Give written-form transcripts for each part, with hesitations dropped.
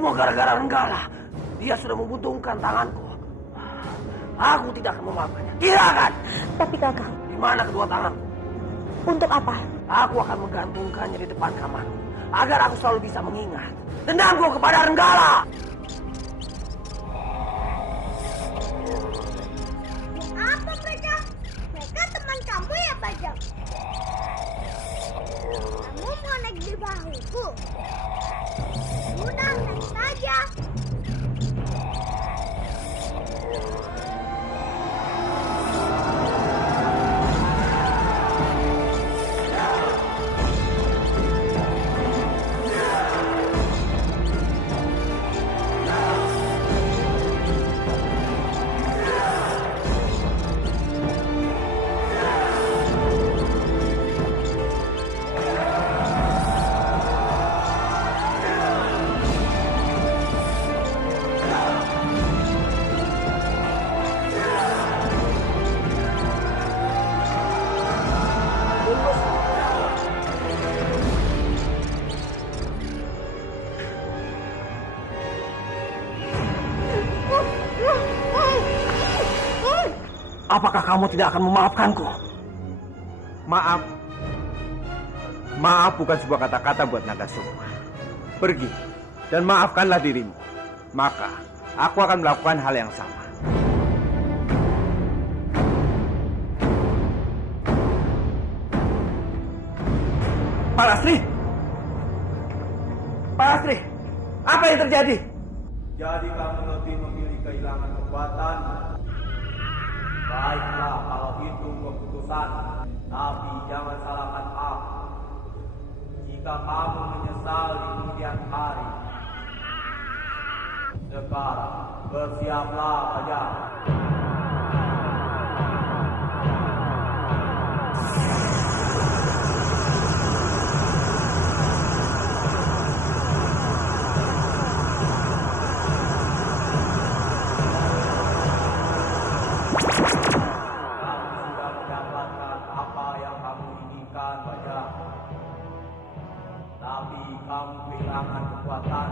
semua gara-gara Renggala. Dia sudah membuntungkan tanganku. Aku tidak akan memaafkannya. Tidak akan. Tapi Kakang, di mana kedua tanganku? Untuk apa? Aku akan menggantungkannya di depan kamarku agar aku selalu bisa mengingat dendamku kepada Renggala. Apa mereka? Mereka teman kamu ya, Bajang? Kamu mau naik di bahuku? Udah, naik saja. Apakah kamu tidak akan memaafkanku? Maaf. Maaf bukan sebuah kata-kata buat Nagasukma. Pergi dan maafkanlah dirimu. Maka aku akan melakukan hal yang sama. Pak Lastri! Pak Lastri! Apa yang terjadi? Jadi kamu lebih memilih kehilangan kekuatan. Baiklah kalau itu keputusan. Tapi jangan salahkan aku. Jika kamu menyesal di kemudian hari. Sekarang bersiaplah saja. Tapi kamu kehilangan kekuatan.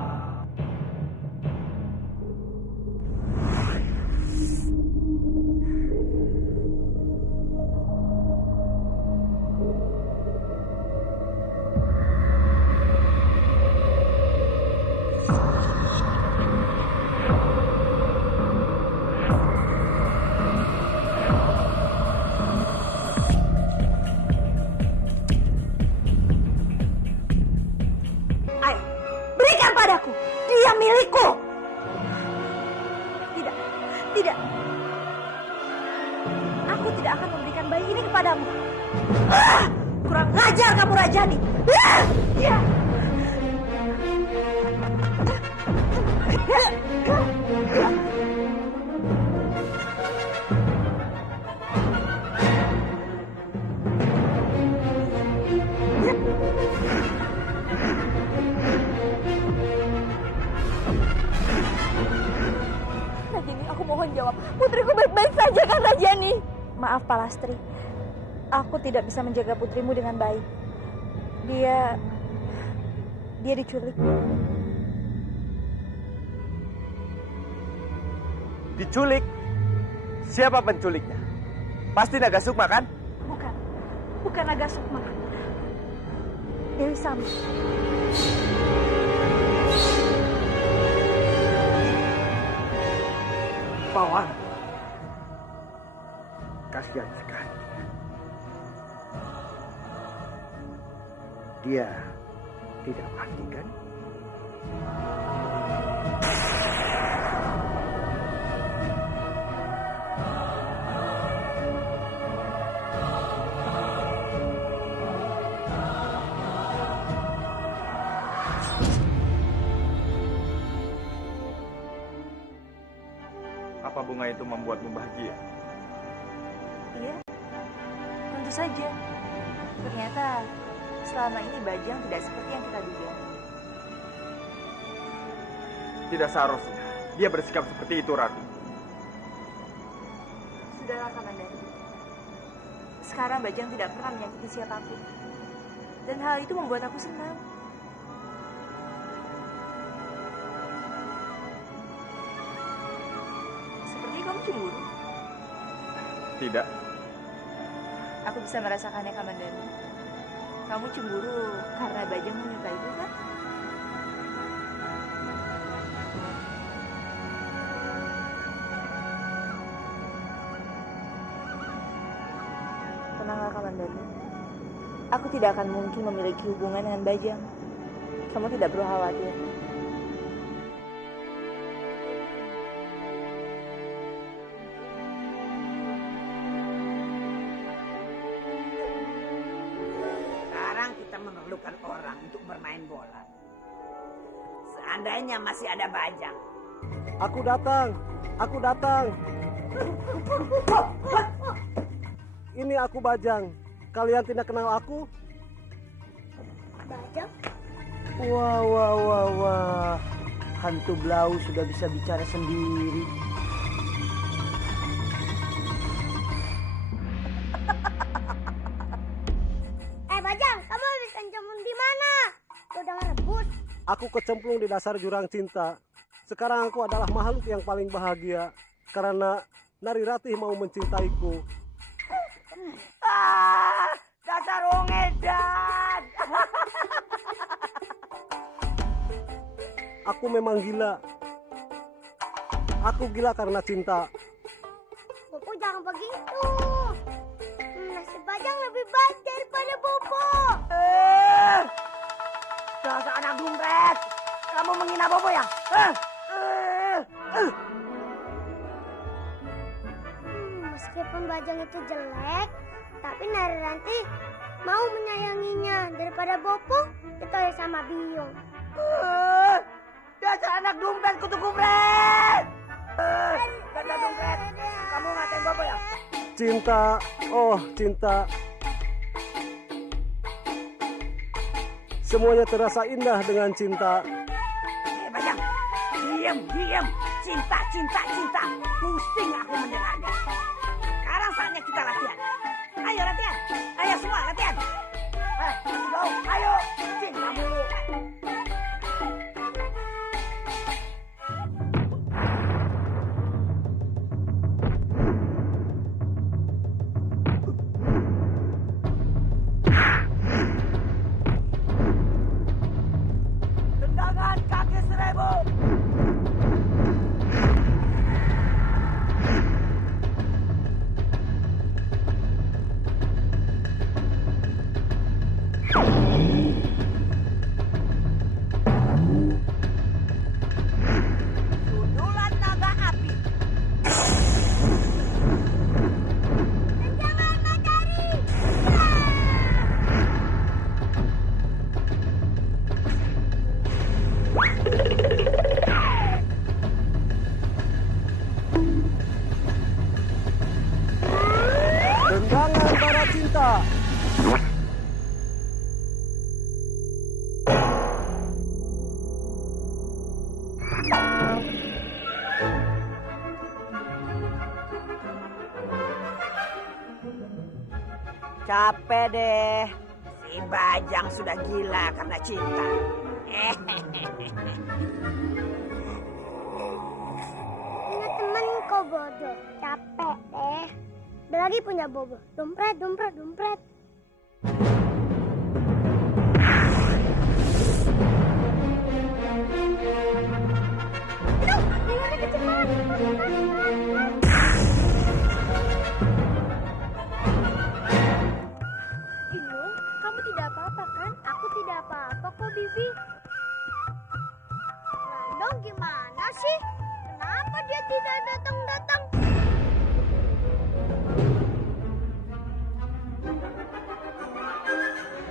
Kurang ngajar kamu Rajani. Rajani, aku mohon jawab. Putriku baik-baik saja kan Rajani? Maaf Pak Lastri. Aku tidak bisa menjaga putrimu dengan baik. Dia diculik. Diculik? Siapa penculiknya? Pasti Nagasukma kan? Bukan Nagasukma. Dewi Sambi. Pawan, kasihan sekali. Dia tidak mati kan? Apa bunga itu membuatmu bahagia? Iya, tentu saja. Ternyata selama ini Bajang tidak seperti yang kita duga. Tidak seharusnya dia bersikap seperti itu, Ratu. Sudahlah Kamandanu. Sekarang Bajang tidak pernah menyakiti siapapun. Dan hal itu membuat aku senang. Tidak. Aku bisa merasakannya, Kamandanu. Kamu cemburu karena Bajang menyukaiku, kan? Tenanglah, Kamandanu. Aku tidak akan mungkin memiliki hubungan dengan Bajang. Kamu tidak perlu khawatir. Sekarang kita memerlukan orang untuk bermain bola. Seandainya masih ada Bajang. Aku datang. Aku datang. Ini aku Bajang. Kalian tidak kenal aku? Bajang? Wah, wah, wah, wah. Hantu Blau sudah bisa bicara sendiri. Bajang, kamu habis kencemplung di mana? Udah rebus. Aku kecemplung di dasar jurang cinta. Sekarang aku adalah makhluk yang paling bahagia karena Nari Ratih mau mencintaiku. Dasar wong edan. Aku memang gila. Aku gila karena cinta. Bobo jangan begitu. Nasib Bajang lebih baik daripada Bobo. Dasar anak dompet. Kamu menghina Bobo ya? Meskipun Bajang itu jelek, tapi Nari Ratih mau menyayanginya daripada Bobo ditoy sama Biung. Dasar anak dompet kutu kupret. Dasar dompet. Kamu ngatain Bobo ya? Cinta, oh cinta. Semuanya terasa indah dengan cinta. Bajang, diam. Cinta. Pusing aku mendengarnya. Sekarang saatnya kita latihan. Ayo latihan. Ayo semua latihan. Ayo. Cinta mulu. Tendangan kaki seribu. Sundulan naga api. Jangan matahari. Tendangan bara cinta. Capek deh. Si Bajang sudah gila karena cinta. Punya temen kok bodoh. Capek deh. Udah lagi punya Bobo. Dompret. Aduh, dengarnya kecepatan. Bingung, kamu tidak apa-apa kan? Aku tidak apa-apa kok, Bibi. Randong gimana sih? Kenapa dia tidak datang-datang?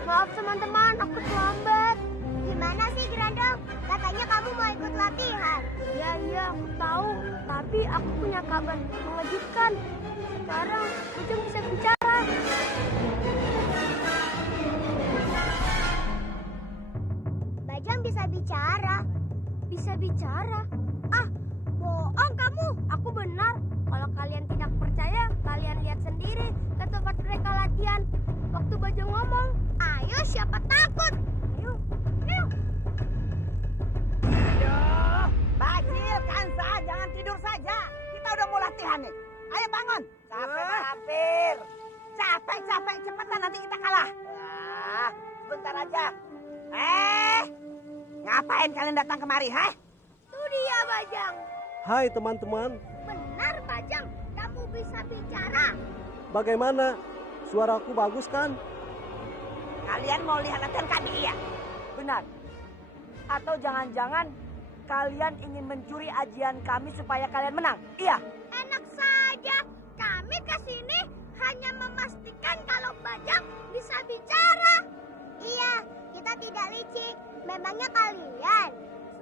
Maaf teman-teman, aku terlambat. Gimana sih Grandong? Katanya kamu mau ikut latihan. Iya, aku tahu. Tapi aku punya kabar mengejutkan. Sekarang Ujung bisa bicara. Bajang bisa bicara. Bisa bicara? Ah, bohong kamu. Aku benar. Kalau kalian tidak percaya, kalian lihat sendiri ke tempat mereka latihan. Waktu Bajang ngomong, ayo siapa takut? Ayo. Aduh, Bajil, Kansa, jangan tidur saja. Kita udah mau latihan nih. Ayo bangun. Capek hampir. Capek, cepetan nanti kita kalah. Sebentar aja. Ngapain kalian datang kemari, ha? Itu dia Bajang. Hai teman-teman, Benar Bajang, kamu bisa bicara. bagaimana? Suaraku bagus kan? Kalian mau lihat latihan kami, iya? Benar. Atau jangan-jangan kalian ingin mencuri ajian kami supaya kalian menang, iya? Enak saja, kami kesini hanya memastikan kalau Bajang bisa bicara. Iya, kita tidak licik. Memangnya kalian?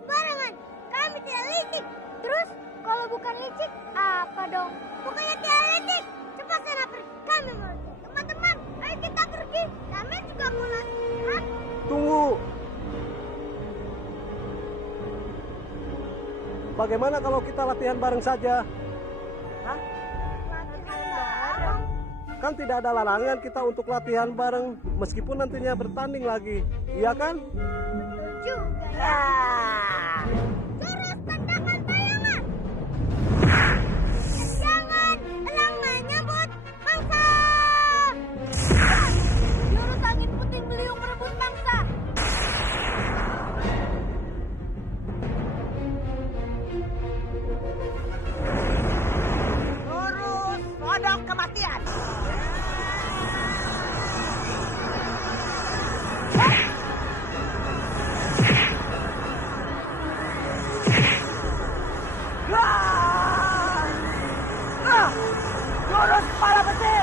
Sembarangan, kami tidak licik. Terus kalau bukan licik, apa dong? Bukannya tidak licik. Cepat sana pergi, kami mau latihan. Teman-teman, ayo kita pergi. Kami juga mau latihan. Tunggu. Bagaimana kalau kita latihan bareng saja? Latihan bareng. Kan tidak ada larangan kita untuk latihan bareng meskipun nantinya bertanding lagi. Iya kan? Juga ya. Jurus tendangan bayangan. Jangan, elang nyebut mangsa. Jurus angin puting beliung merebut mangsa. Lurus, kodok kematian. Lurus kepala besi.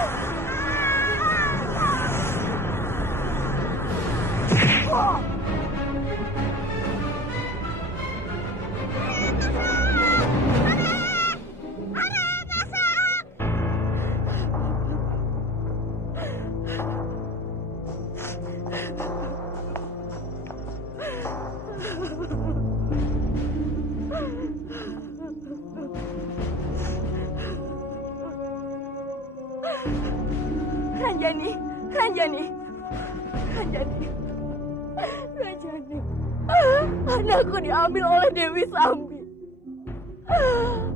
Ranjani. Anakku diambil oleh Dewi Sambi.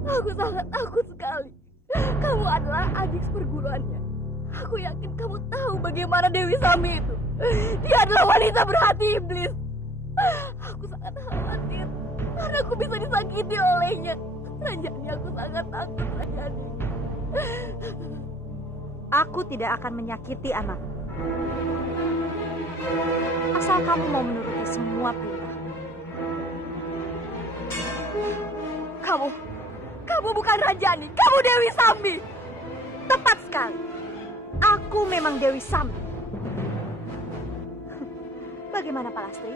Aku sangat takut sekali. Kamu adalah adik perguruannya. Aku yakin kamu tahu bagaimana Dewi Sambi itu. Dia adalah wanita berhati iblis. Aku sangat khawatir karena aku bisa disakiti olehnya. Ranjani, aku sangat takut, Ranjani. Aku tidak akan menyakiti anak. Asal kamu mau menuruti semua perintah. Kamu bukan Ranjani, kamu Dewi Sambi. Tepat sekali. Aku memang Dewi Sambi. Bagaimana Pak Lastri?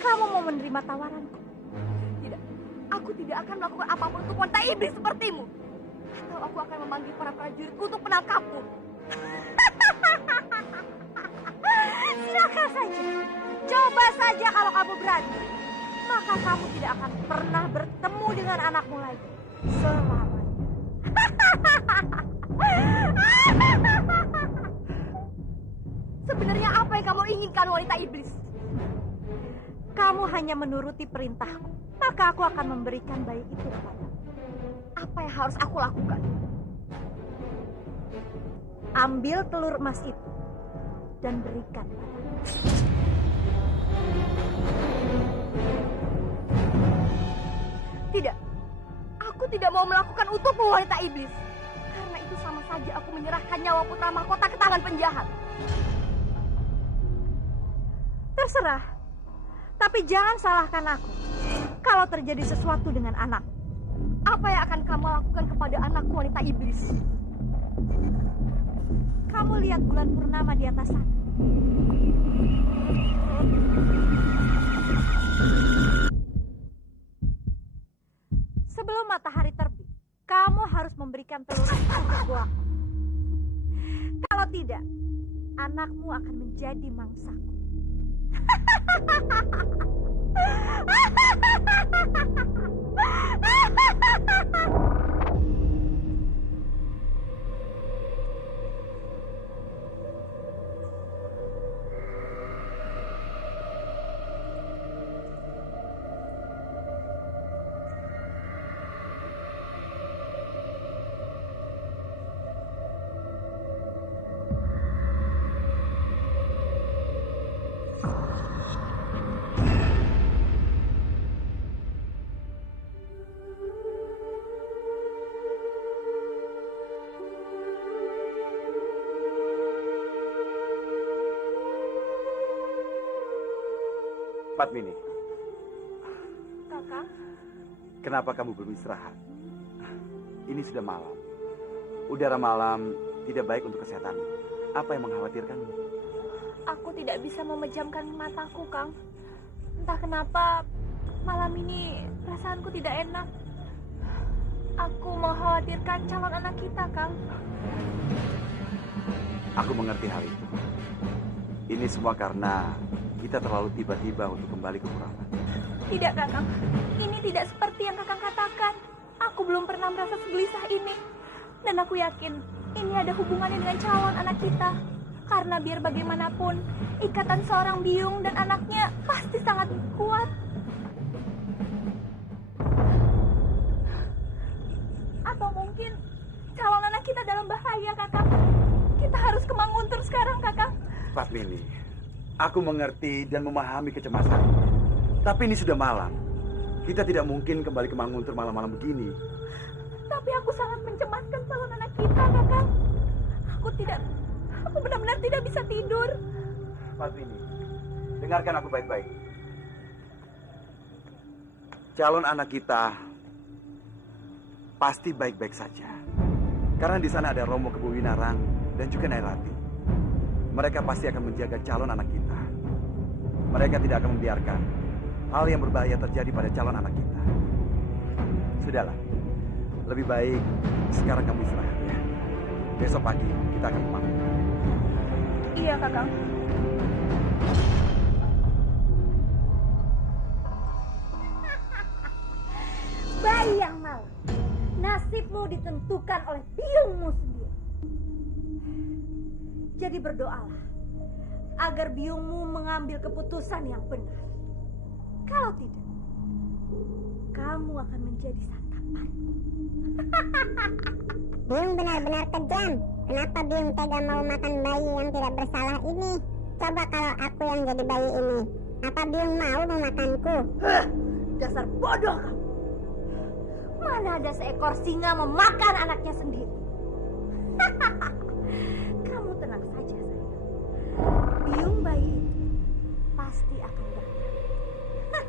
Kamu mau menerima tawaranku? Tidak, aku tidak akan melakukan apapun untuk wanita iblis sepertimu. Atau aku akan memanggil para prajuritku untuk menangkapmu. Silakan saja. Coba saja kalau kamu berani. Maka kamu tidak akan pernah bertemu dengan anakmu lagi. Selamanya. Sebenarnya apa yang kamu inginkan, wanita iblis? Kamu hanya menuruti perintahku. Maka aku akan memberikan bayi itu kepadamu. Apa yang harus aku lakukan? Ambil telur emas itu dan berikan padaku. Tidak, aku tidak mau melakukan untukmu, wanita iblis. Karena itu sama saja aku menyerahkan nyawa putra mahkota ke tangan penjahat. Terserah. Tapi jangan salahkan aku. Kalau terjadi sesuatu dengan anak. Apa yang akan kamu lakukan kepada anakku, wanita iblis? Kamu lihat bulan purnama di atas sana. Sebelum matahari terbit, kamu harus memberikan telur itu untukku. Kalau tidak, anakmu akan menjadi mangsaku. Padmini, Kakang, kenapa kamu belum istirahat? Ini sudah malam. Udara malam tidak baik untuk kesehatanmu. Apa yang mengkhawatirkanmu? aku tidak bisa memejamkan mataku, Kang. Entah kenapa malam ini perasaanku tidak enak. Aku mengkhawatirkan calon anak kita, Kang. Aku mengerti hal itu. Ini semua karena kita terlalu tiba-tiba untuk kembali ke Kurawan. Tidak, Kakang. Ini tidak seperti yang Kakang katakan. Aku belum pernah merasa segelisah ini. Dan aku yakin ini ada hubungannya dengan calon anak kita. Karena biar bagaimanapun, ikatan seorang biung dan anaknya pasti sangat kuat. Atau mungkin calon anak kita dalam bahaya, Kakang. Kita harus ke Manguntur sekarang, Kakang. Padmini, aku mengerti dan memahami kecemasanmu. Tapi ini sudah malam. Kita tidak mungkin kembali ke Manguntur malam-malam begini. Tapi aku sangat mencemaskan calon anak kita, Kakang. Aku benar-benar tidak bisa tidur. Padmini, dengarkan aku baik-baik. Calon anak kita pasti baik-baik saja. Karena di sana ada Romo Kebu Winarang dan juga Nyai Rati. Mereka pasti akan menjaga calon anak kita. Mereka tidak akan membiarkan hal yang berbahaya terjadi pada calon anak kita. Sudahlah, lebih baik sekarang kamu istirahat ya. Besok pagi kita akan kemana? Iya, Kakang. Bayi yang malang, nasibmu ditentukan oleh biungmu sendiri. Jadi berdoalah agar biungmu mengambil keputusan yang benar. Kalau tidak, kamu akan menjadi santapanku. Biung benar-benar kejam. Kenapa Biung tega mau makan bayi yang tidak bersalah ini? Coba kalau aku yang jadi bayi ini, apa Biung mau memakanku? Dasar bodoh kamu. Mana ada seekor singa memakan anaknya sendiri. Kamu tenang saja, sayang. Biung bayi itu pasti akan datang.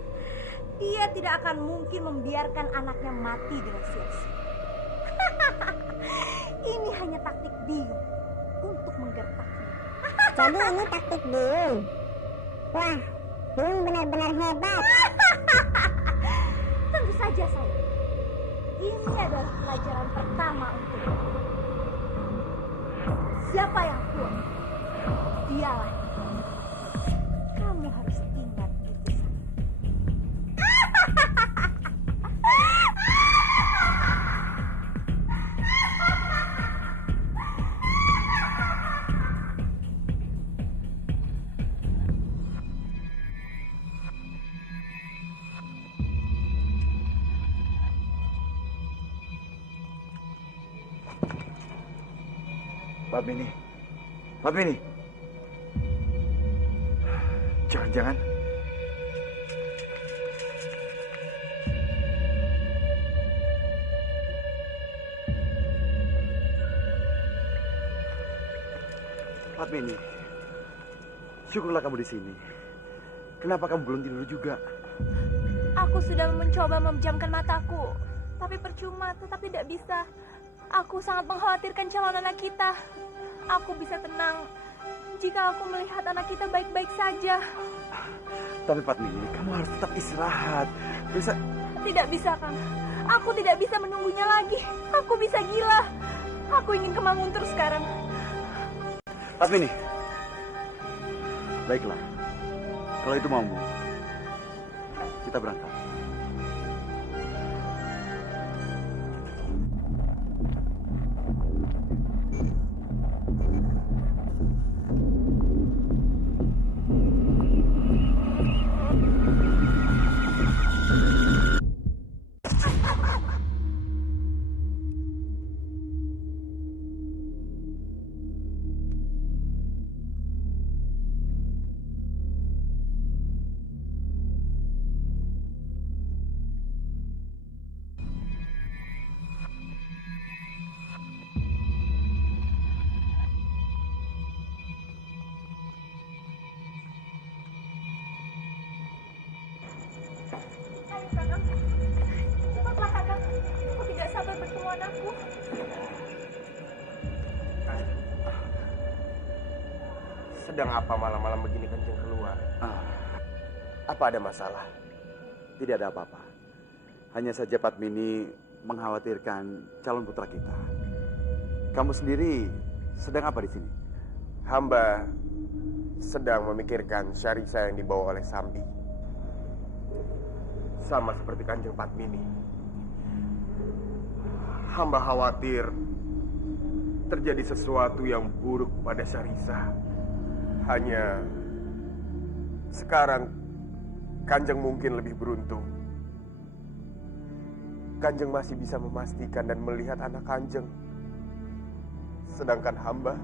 Dia tidak akan mungkin membiarkan anaknya mati dengan sia-sia. Ini hanya taktik Biung untuk menggertaknya. Jadi ini taktik Biung. Wah, Biung benar-benar hebat. Tentu saja, sayang. Ini adalah pelajaran pertama untukmu. Siapa yang kuat, dialah. Kamu harus ingat itu, sayang. Padmini, Padmini. Jangan-jangan Padmini, syukurlah kamu di sini. Kenapa kamu belum tidur juga? Aku sudah mencoba memejamkan mataku, tapi percuma, tetap tidak bisa. Aku sangat mengkhawatirkan calon anak kita. Aku bisa tenang jika aku melihat anak kita baik-baik saja. Tapi Padmini, kamu harus tetap istirahat. Tidak bisa, Kang. Aku tidak bisa menunggunya lagi. Aku bisa gila. Aku ingin ke Manguntur sekarang. Padmini, baiklah. Kalau itu maumu, kita berangkat. Ayo Kakang, cepatlah Kakang. Aku tidak sabar bertemu anakku. Sedang apa malam-malam begini Kanjeng keluar? Apa ada masalah? Tidak ada apa-apa. Hanya saja Padmini mengkhawatirkan calon putra kita. Kamu sendiri sedang apa di sini? Hamba sedang memikirkan Syarisa yang dibawa oleh Sambi. Sama seperti Kanjeng Padmini. Hamba khawatir terjadi sesuatu yang buruk pada Syarisa. Hanya sekarang Kanjeng mungkin lebih beruntung. Kanjeng masih bisa memastikan dan melihat anak Kanjeng. Sedangkan hamba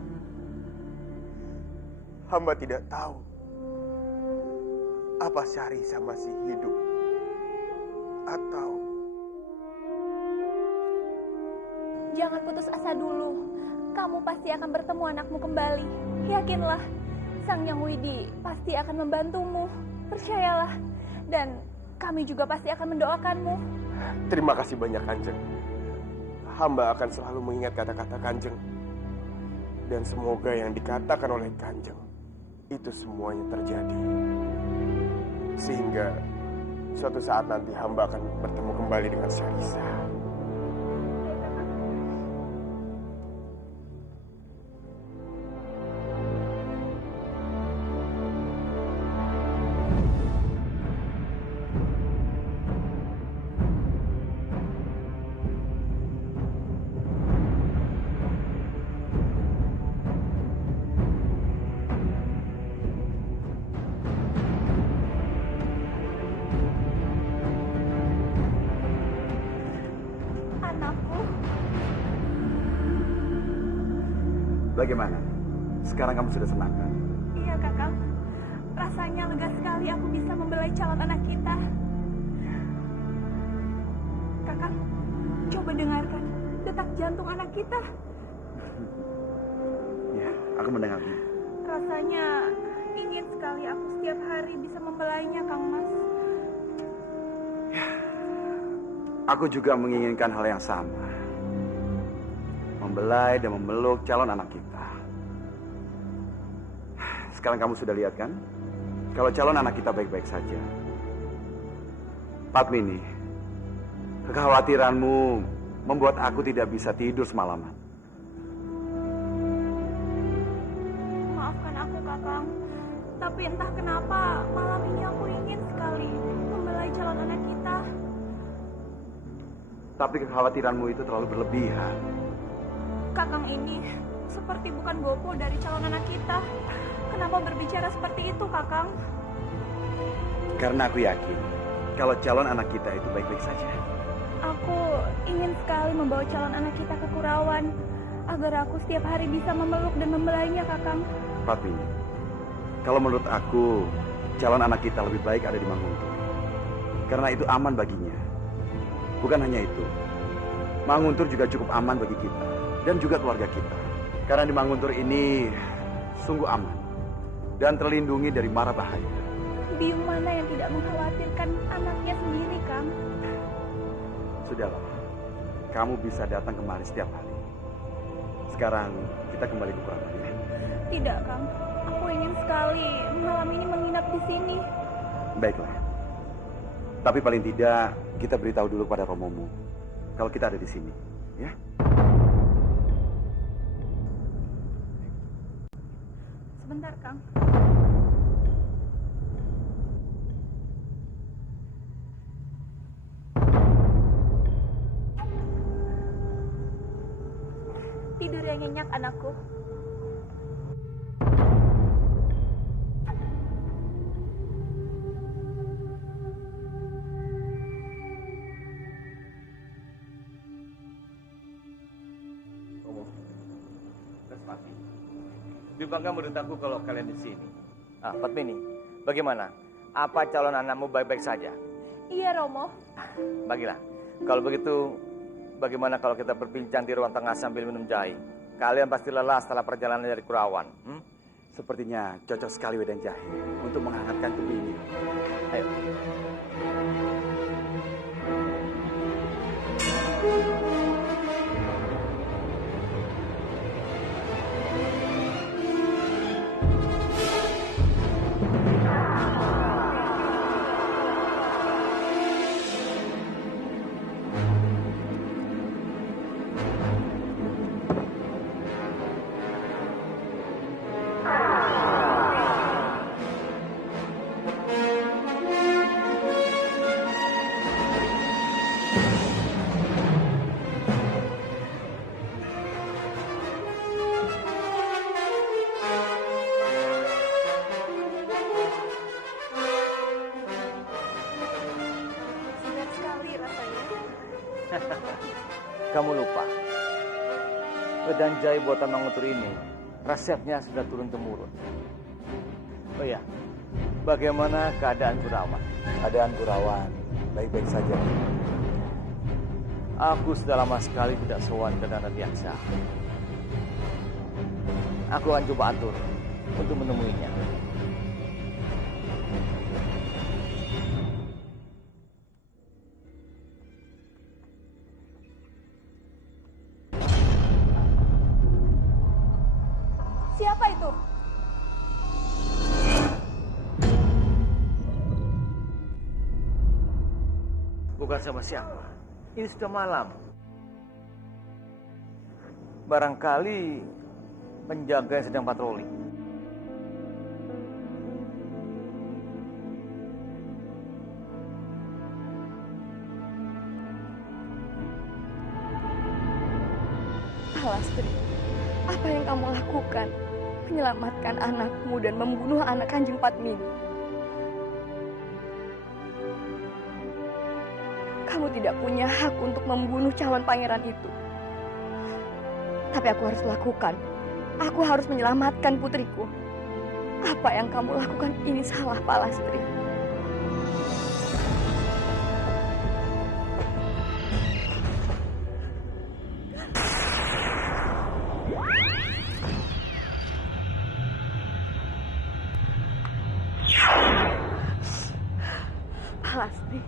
tidak tahu apa Syarisa masih hidup atau... Jangan putus asa dulu. Kamu pasti akan bertemu anakmu kembali. Yakinlah, Sang Yang Widi pasti akan membantumu. Percayalah. Dan kami juga pasti akan mendoakanmu. Terima kasih banyak Kanjeng. Hamba akan selalu mengingat kata-kata Kanjeng. Dan semoga yang dikatakan oleh Kanjeng itu semuanya terjadi. Sehingga suatu saat nanti hamba akan bertemu kembali dengan Syarisa. Bagaimana? Sekarang kamu sudah senang kan? Iya Kakang. Rasanya lega sekali aku bisa membelai calon anak kita. Kakang, coba dengarkan detak jantung anak kita. Ya, aku mendengarnya. Rasanya ingin sekali aku setiap hari bisa membelainya, Kang Mas. Aku juga menginginkan hal yang sama. Membelai dan memeluk calon anak kita. Sekarang kamu sudah lihat kan? Kalau calon anak kita baik-baik saja. Padmini, kekhawatiranmu membuat aku tidak bisa tidur semalaman. Maafkan aku, Kakang. Tapi entah kenapa malam ini aku ingin sekali membelai calon anak kita. Tapi kekhawatiranmu itu terlalu berlebihan. Kakang ini seperti bukan gopo dari calon anak kita. Kenapa berbicara seperti itu, Kakang? Karena aku yakin kalau calon anak kita itu baik-baik saja. Aku ingin sekali membawa calon anak kita ke Kurawan agar aku setiap hari bisa memeluk dan membelainya, Kakang. Padmini, kalau menurut aku calon anak kita lebih baik ada di Manguntur. Karena itu aman baginya. Bukan hanya itu, Manguntur juga cukup aman bagi kita dan juga keluarga kita. Karena di Manguntur ini sungguh aman dan terlindungi dari mara bahaya. Biung mana yang tidak mengkhawatirkan anaknya sendiri, Kang? Sudahlah, kamu bisa datang kemari setiap hari. Sekarang kita kembali ke Kurawan ya. Tidak, Kang. Aku ingin sekali malam ini menginap di sini. Baiklah. Tapi paling tidak kita beritahu dulu pada Romomu kalau kita ada di sini, ya. Sebentar, Kang. Tidur yang nyenyak, anakku. Bibangga menurut kalau kalian di sini. Padmini, bagaimana? Apa calon anakmu baik-baik saja? Iya, Romo. Bagilah. Kalau begitu, bagaimana kalau kita berbincang di ruang tengah sambil minum jahe? Kalian pasti lelah setelah perjalanan dari Kurawan. Sepertinya cocok sekali wedang jahe untuk menghangatkan tubuh ini. Ayo. Segar sekali rasanya. Kamu lupa, wedang jahe buatan Mang Utur ini resepnya sudah turun-temurun. Oh ya, bagaimana keadaan Kurawan? Keadaan Kurawan baik-baik saja. Aku sudah lama sekali tidak sowan ke Dana Diaksa. Aku akan coba atur untuk menemuinya. Siapa itu? Bukan sama siapa. Ini sudah malam. Barangkali penjaga yang sedang patroli. Palastri, apa yang kamu lakukan? Menyelamatkan anakmu dan membunuh anak Kanjeng Padmini. Kamu tidak punya hak untuk membunuh calon pangeran itu. Tapi aku harus lakukan. Aku harus menyelamatkan putriku. Apa yang kamu lakukan ini salah, Palastri. Palastri,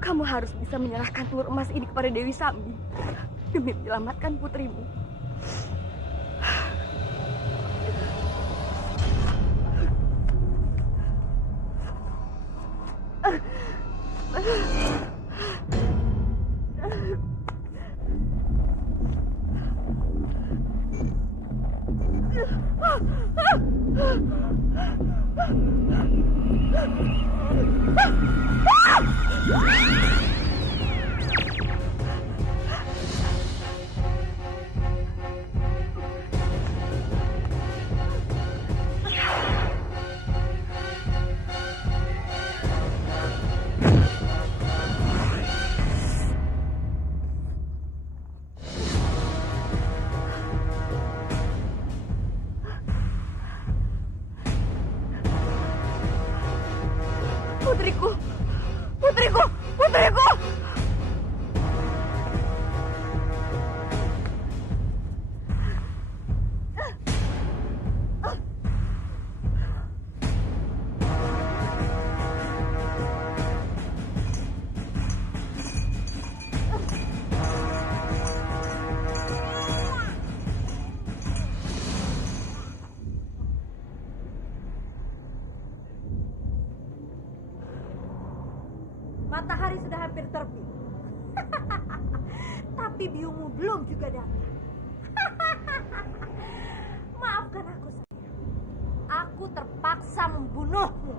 kamu harus bisa menyerahkan telur emas ini kepada Dewi Sambi demi menyelamatkan putrimu. Putriku! Putriku! Putriku! Matahari sudah hampir terbit. Tapi biungmu belum juga datang. Maafkan aku sayang. Aku terpaksa membunuhmu.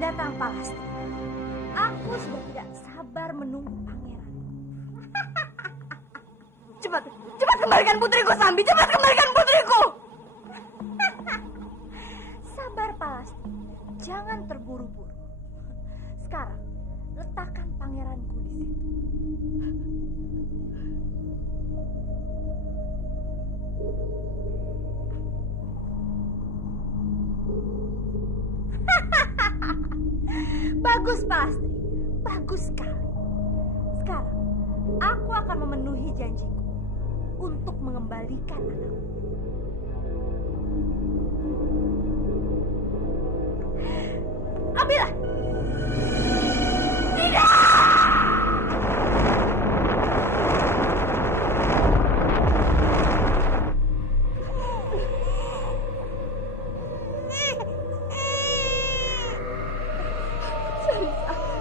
datang Palastri. Aku sudah tidak sabar menunggu pangeran. Cepat, cepat kembalikan putriku Sambi, cepat kembalikan putriku. Sabar Palastri, jangan terburu-buru. Sekarang letakkan pangeranku di situ. Bagus Palastri, bagus sekali. Sekarang aku akan memenuhi janjiku untuk mengembalikan anakku. Ambillah. Tidak.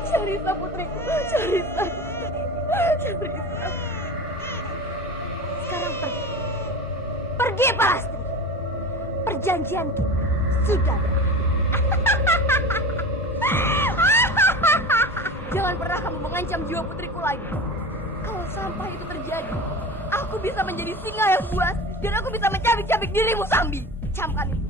Syarisa putriku, Syarisa. Sekarang pergi. Pergi Palastri. Perjanjian kita sudah berakhir. Jangan pernah kamu mengancam jiwa putriku lagi. Kalau sampai itu terjadi, aku bisa menjadi singa yang buas dan aku bisa mencabik-cabik dirimu Sambi. Camkan itu.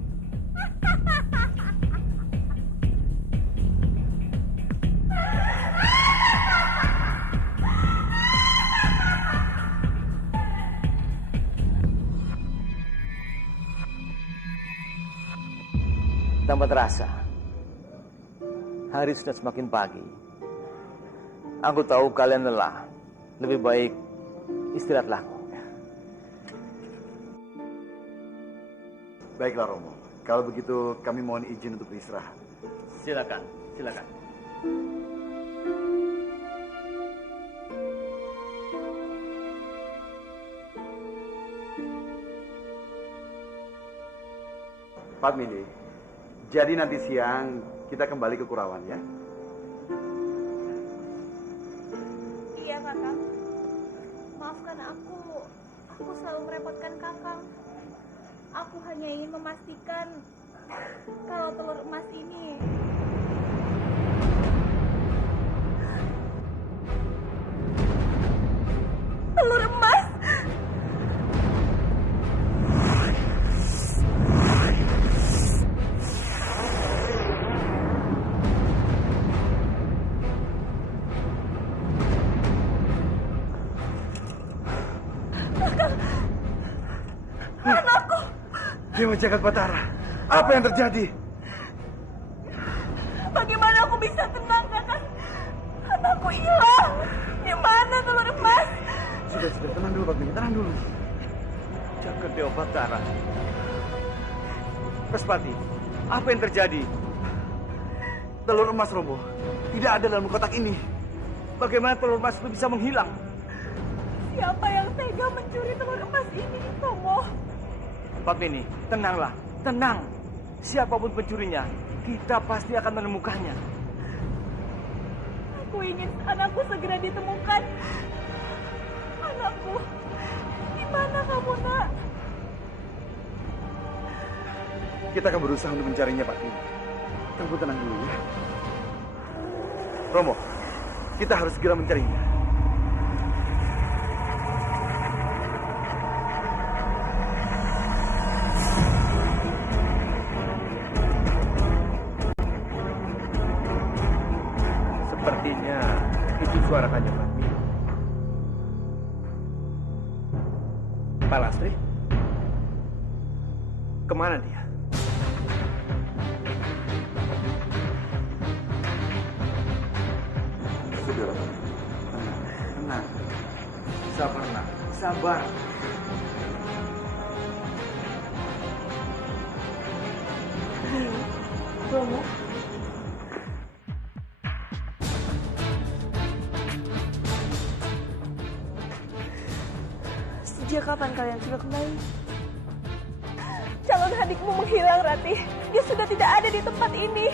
Tambah terasa, hari sudah semakin pagi. Aku tahu kalian lelah. Lebih baik istirahatlah. Baiklah Romo, kalau begitu kami mohon izin untuk beristirahat. Silakan, silakan. Padmini, jadi nanti siang kita kembali ke Kurawan ya? Iya kakak. Maafkan aku selalu merepotkan kakak. Aku hanya ingin memastikan kalau telur emas ini Telur emas? Dewa Jagat Batara, apa yang terjadi? Bagaimana aku bisa tenang, kakak? Anakku hilang. Di mana telur emas? Sudah, tenang dulu Padmini, tenang dulu. Jagat Dewa Batara. Respati, apa yang terjadi? Telur emas Romo, tidak ada dalam kotak ini. Bagaimana telur emas itu bisa menghilang? Siapa yang tega mencuri telur emas ini, Romo? Padmini, tenanglah, tenang. Siapapun pencurinya, kita pasti akan menemukannya. Aku ingin anakku segera ditemukan. Anakku, di mana kamu, Nak? Kita akan berusaha untuk mencarinya, Padmini. Kamu tenang dulu ya. Romo, kita harus segera mencarinya. Sepertinya itu suara Kanjeng Padmini. Palastri? Kemana dia? Sudah, tenang. Sabar, nak. Sabar. Romo, sejak kapan kalian sudah kembali? Calon adikmu menghilang, Rati. Dia sudah tidak ada di tempat ini.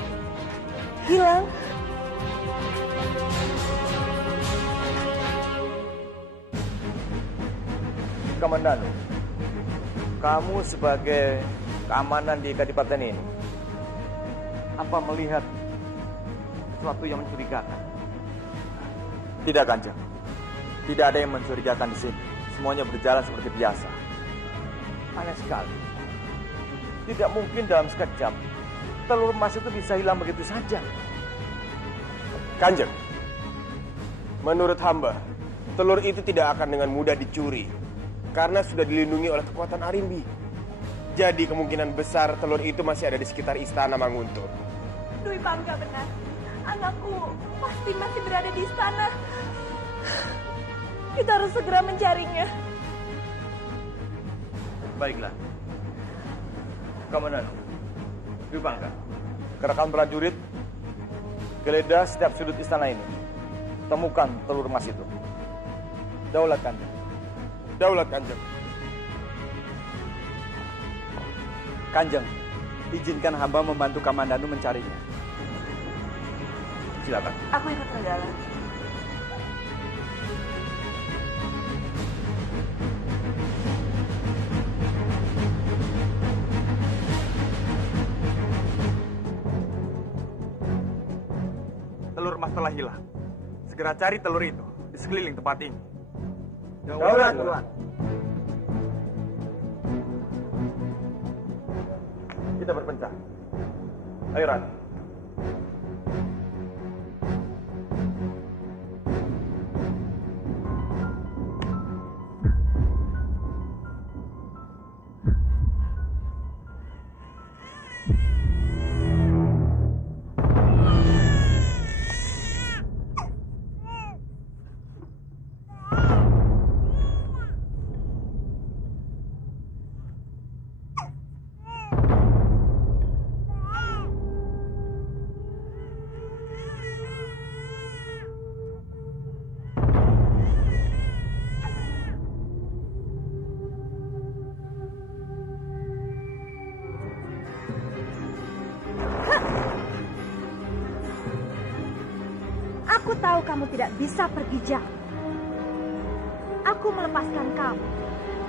Hilang? Komandan, kamu sebagai keamanan di Kadipaten ini, apa melihat sesuatu yang mencurigakan. Tidak, Kanjeng. Tidak ada yang mencurigakan di sini. Semuanya berjalan seperti biasa. Aneh sekali. Tidak mungkin dalam sekejap telur emas itu bisa hilang begitu saja. Kanjeng, menurut hamba, telur itu tidak akan dengan mudah dicuri karena sudah dilindungi oleh kekuatan Arimbi. Jadi kemungkinan besar telur itu masih ada di sekitar istana Manguntur. Dwi Pangga benar. Anakku pasti masih berada di istana. Kita harus segera mencarinya. Baiklah. Komandan, Dwi Pangga, Kerahkan prajurit, geledah setiap sudut istana ini. Temukan telur emas itu. Daulat Kanjeng. Daulat Kanjeng. Kanjeng, izinkan hamba membantu Kamandanu mencarinya. Silakan. Aku ikut Renggala. telur emas telah hilang. Segera cari telur itu di sekeliling tempat ini. Daulat, Tuan. Kita berpencar. Ayo, Rani. Aku tahu kamu tidak bisa pergi jauh. Aku melepaskan kamu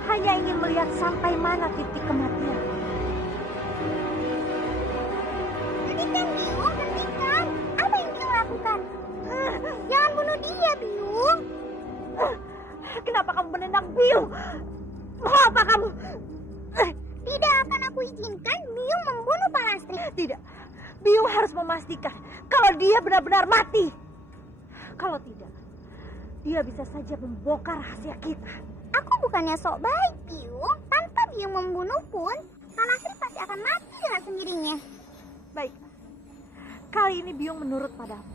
hanya ingin melihat sampai mana titik kematian. Hentikan, Biung, hentikan. Apa yang Biung lakukan? Jangan bunuh dia, Biung. Kenapa kamu menendang Biung? Mau apa kamu? Tidak akan aku izinkan Biung membunuh Palastri. Tidak. Biung harus memastikan kalau dia benar-benar mati. Kalau tidak, dia bisa saja membongkar rahasia kita. Aku bukannya sok baik, Biung. Tanpa Biung membunuh pun, Palastri pasti akan mati dengan sendirinya. Baiklah. Kali ini Biung menurut padamu.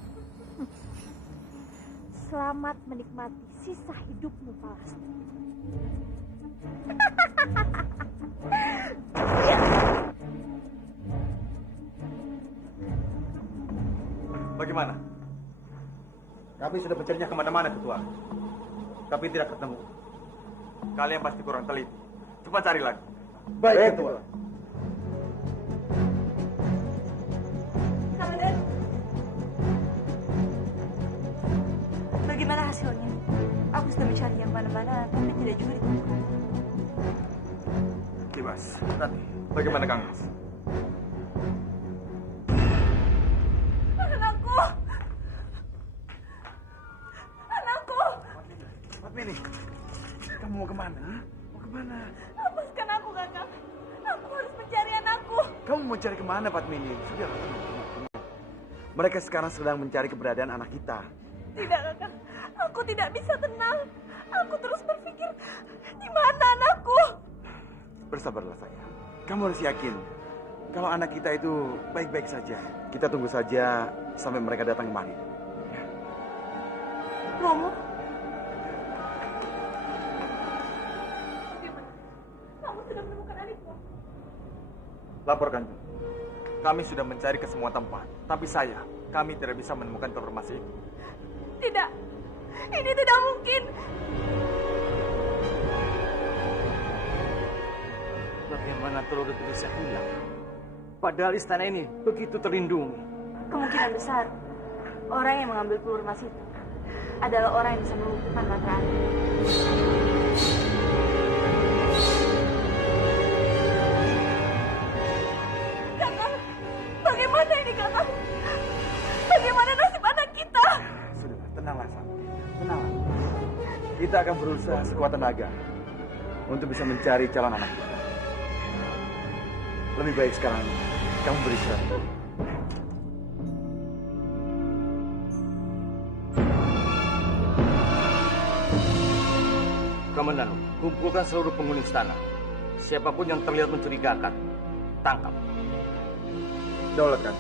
Selamat menikmati sisa hidupmu, Palastri. Bagaimana? Kami sudah mencarinya kemana-mana, Ketua. Tapi tidak ketemu. Kalian pasti kurang teliti. Coba cari lagi. Baik, Ketua. Komandan. Bagaimana hasilnya? Aku sudah mencari yang mana-mana, tapi tidak juga ditemukan. Kimas, Rani, bagaimana Kang Mas? Anakku! Anakku! Fatmini, kamu mau kemana? Mau kemana? Lepaskan aku, Kakak. Aku harus mencari anakku. Kamu mau cari kemana, Fatmini? Sudah, tenang. Mereka sekarang sedang mencari keberadaan anak kita. Tidak, Kakak. Aku tidak bisa tenang. Aku terus berpikir, di mana anakku? Bersabarlah sayang. Kamu harus yakin kalau anak kita itu baik-baik saja. Kita tunggu saja sampai mereka datang kemari. Ya. Romo? Bagaimana? Kamu sudah menemukan adikmu? Laporkan. Kami sudah mencari ke semua tempat. Tapi kami tidak bisa menemukan telur emas itu. Tidak. Ini tidak mungkin. Bagaimana telur itu bisa hilang? Padahal istana ini begitu terlindungi. Kemungkinan besar orang yang mengambil telur emas itu adalah orang yang bisa melumpuhkan mantra. Kakak, bagaimana ini, Kakak? Bagaimana nasib kita akan berusaha sekuat tenaga untuk bisa mencari calon anak kita. Lebih baik sekarang kamu beristirahat. Komandan, kumpulkan seluruh penghuni istana. Siapapun yang terlihat mencurigakan, tangkap. Daulat kan?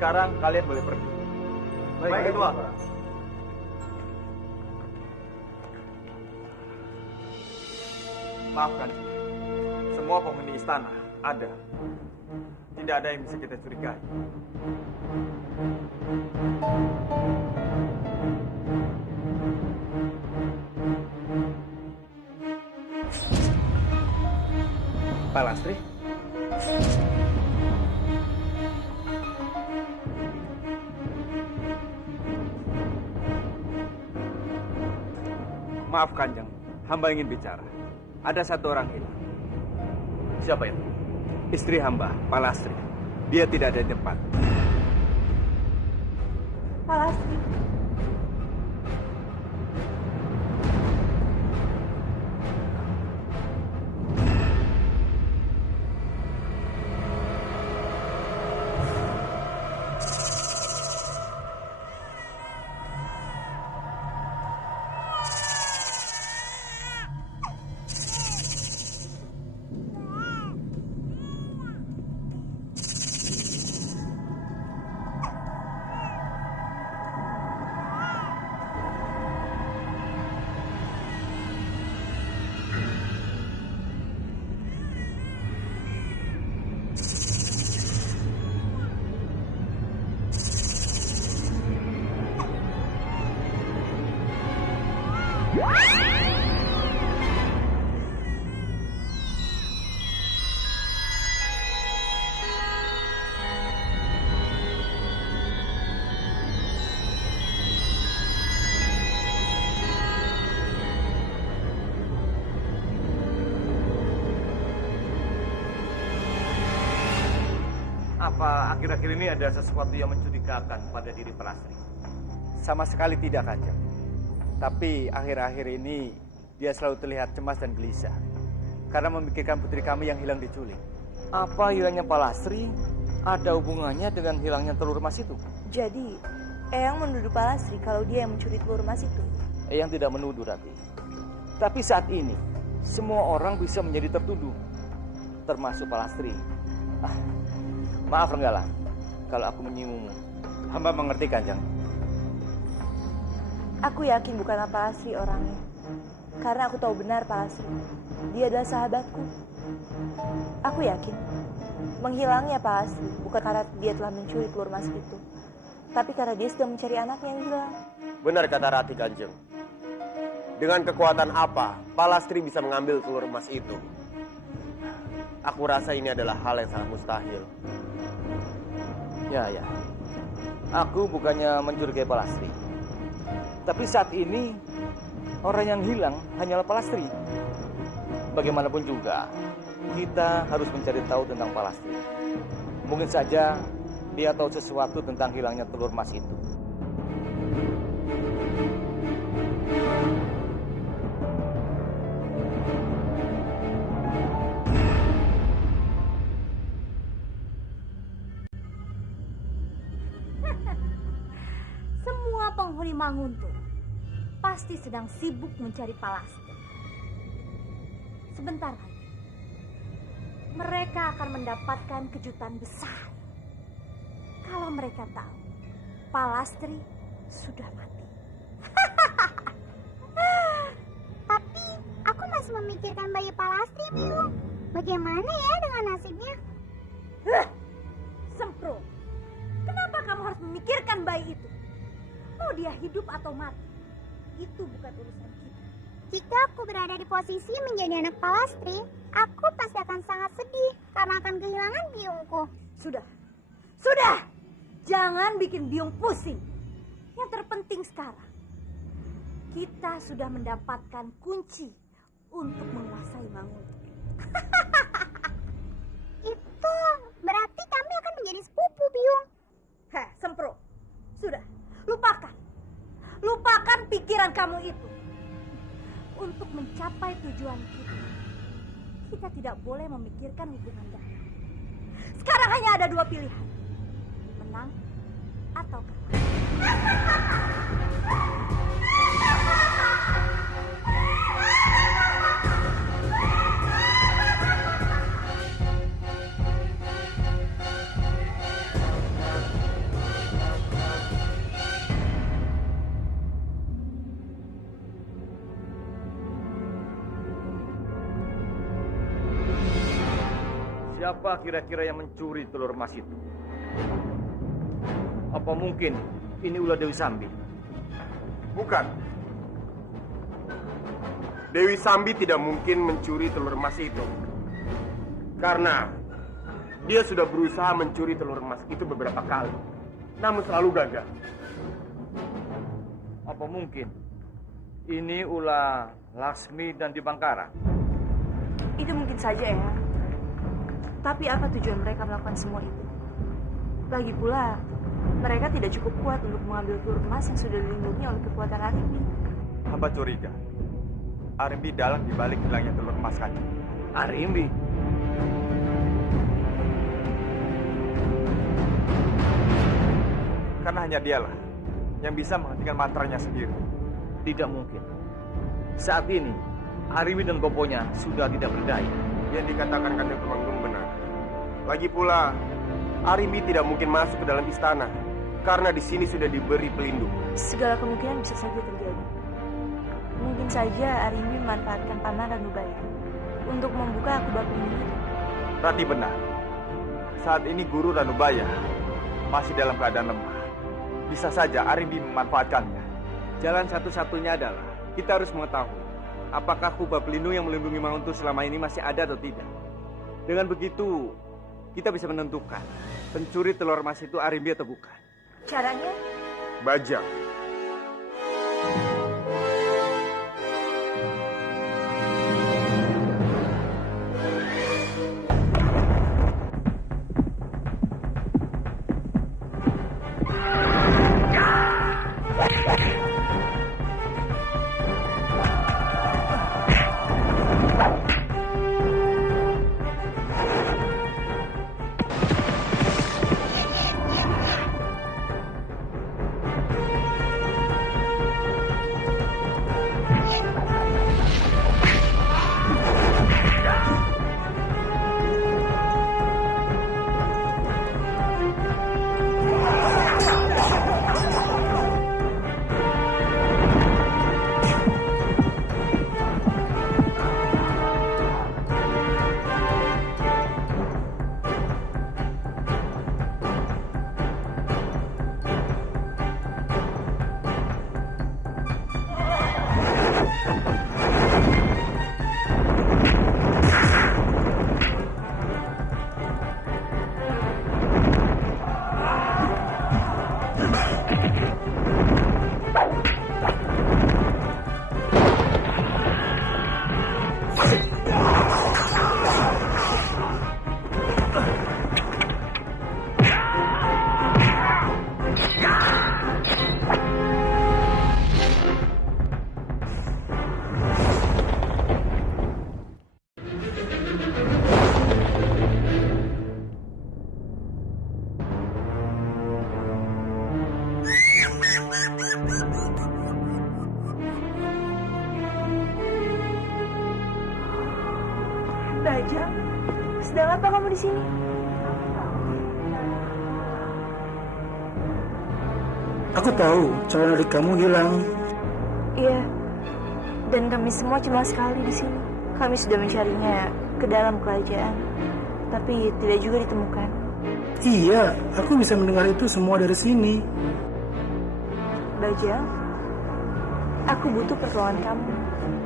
Sekarang kalian boleh pergi. Baik, Ketua. Maafkan, semua penghuni istana ada. Tidak ada yang bisa kita curigai. Pak Lastri? Maaf Kanjeng, hamba ingin bicara. Ada satu orang hilang. Siapa itu? Istri hamba, Pak Lastri. Dia tidak ada di tempat. Pak Lastri. Apa akhir-akhir ini ada sesuatu yang mencurigakan pada diri Pak Lastri? Sama sekali tidak, Kanjeng. Tapi akhir-akhir ini dia selalu terlihat cemas dan gelisah karena memikirkan putri kami yang hilang diculik. Apa hilangnya Pak Lastri ada hubungannya dengan hilangnya telur emas itu? Jadi, Eyang menuduh Pak Lastri kalau dia yang mencuri telur emas itu. Eyang tidak menuduh, Rati. Tapi saat ini, semua orang bisa menjadi tertuduh, termasuk Pak Lastri. Maaf Renggala, kalau aku menyinggung. Hamba mengerti, Kanjeng. Aku yakin bukan Pak Lastri orangnya. Karena aku tahu benar Pak Lastri. Dia adalah sahabatku. Aku yakin menghilangnya Pak Lastri bukan karena dia telah mencuri telur emas itu, tapi karena dia sedang mencari anaknya yang hilang. Benar kata Rati, Kanjeng. Dengan kekuatan apa Pak Lastri bisa mengambil telur emas itu? Aku rasa ini adalah hal yang sangat mustahil. Ya. Aku bukannya mencurigai Pak Lastri. Tapi saat ini, orang yang hilang hanyalah Pak Lastri. Bagaimanapun juga, kita harus mencari tahu tentang Pak Lastri. Mungkin saja dia tahu sesuatu tentang hilangnya telur emas itu. Semua penghuni Manguntung pasti sedang sibuk mencari Pak Lastri. Sebentar lagi, mereka akan mendapatkan kejutan besar. Kalau mereka tahu Pak Lastri sudah mati. Tapi aku masih memikirkan bayi Pak Lastri, Biung. Bagaimana ya dengan nasibnya? Sempro, kenapa kamu harus memikirkan bayi itu? Mau dia hidup atau mati, itu bukan urusan kita. Jika aku berada di posisi menjadi anak Pak Lastri, aku pasti akan sangat sedih karena akan kehilangan biungku. Sudah. Jangan bikin Biung pusing. Yang terpenting sekarang, kita sudah mendapatkan kunci untuk menguasai Manguntung. Itu berarti kami akan menjadi sepupu, Biung. Sempro, sudah. Lupakan pikiran dengan kamu itu. Untuk mencapai tujuan kita tidak boleh memikirkan hubungan darah. Sekarang hanya ada dua pilihan. Menang atau kalah. Siapa kira-kira yang mencuri telur emas itu? Apa mungkin ini ulah Dewi Sambi? Bukan. Dewi Sambi tidak mungkin mencuri telur emas itu. Karena dia sudah berusaha mencuri telur emas itu beberapa kali. Namun selalu gagal. Apa mungkin ini ulah Laksmi dan Dibangkara? Itu mungkin saja ya. Tapi apa tujuan mereka melakukan semua itu? Lagi pula, mereka tidak cukup kuat untuk mengambil telur emas yang sudah dilindungi oleh kekuatan Arimbi. Hamba curiga Arimbi dalang dibalik hilangnya telur emas Kanjeng. Arimbi? Karena hanya dialah yang bisa menghentikan mantranya sendiri. Tidak mungkin. Saat ini, Arimbi dan Boponya sudah tidak berdaya. Yang dikatakan Kanjeng Tumenggung benar. Lagi pula, Arimbi tidak mungkin masuk ke dalam istana karena di sini sudah diberi pelindung. Segala kemungkinan bisa saja terjadi. Mungkin saja Arimbi memanfaatkan Paman Ranubaya untuk membuka kubah ini. Rati benar. Saat ini Guru Ranubaya masih dalam keadaan lemah. Bisa saja Arimbi memanfaatkannya. Jalan satu-satunya adalah kita harus mengetahui apakah kubah pelindung yang melindungi Manguntur selama ini masih ada atau tidak. Dengan begitu, kita bisa menentukan pencuri telur emas itu Arimbi atau bukan. Caranya? Bajang. Bajang, sedang apa kamu di sini? Aku tahu calon adik kamu hilang. Iya, dan kami semua cuma sekali di sini. Kami sudah mencarinya ke dalam kerajaan, tapi tidak juga ditemukan. Iya, aku bisa mendengar itu semua dari sini. Bajang, aku butuh pertolongan kamu.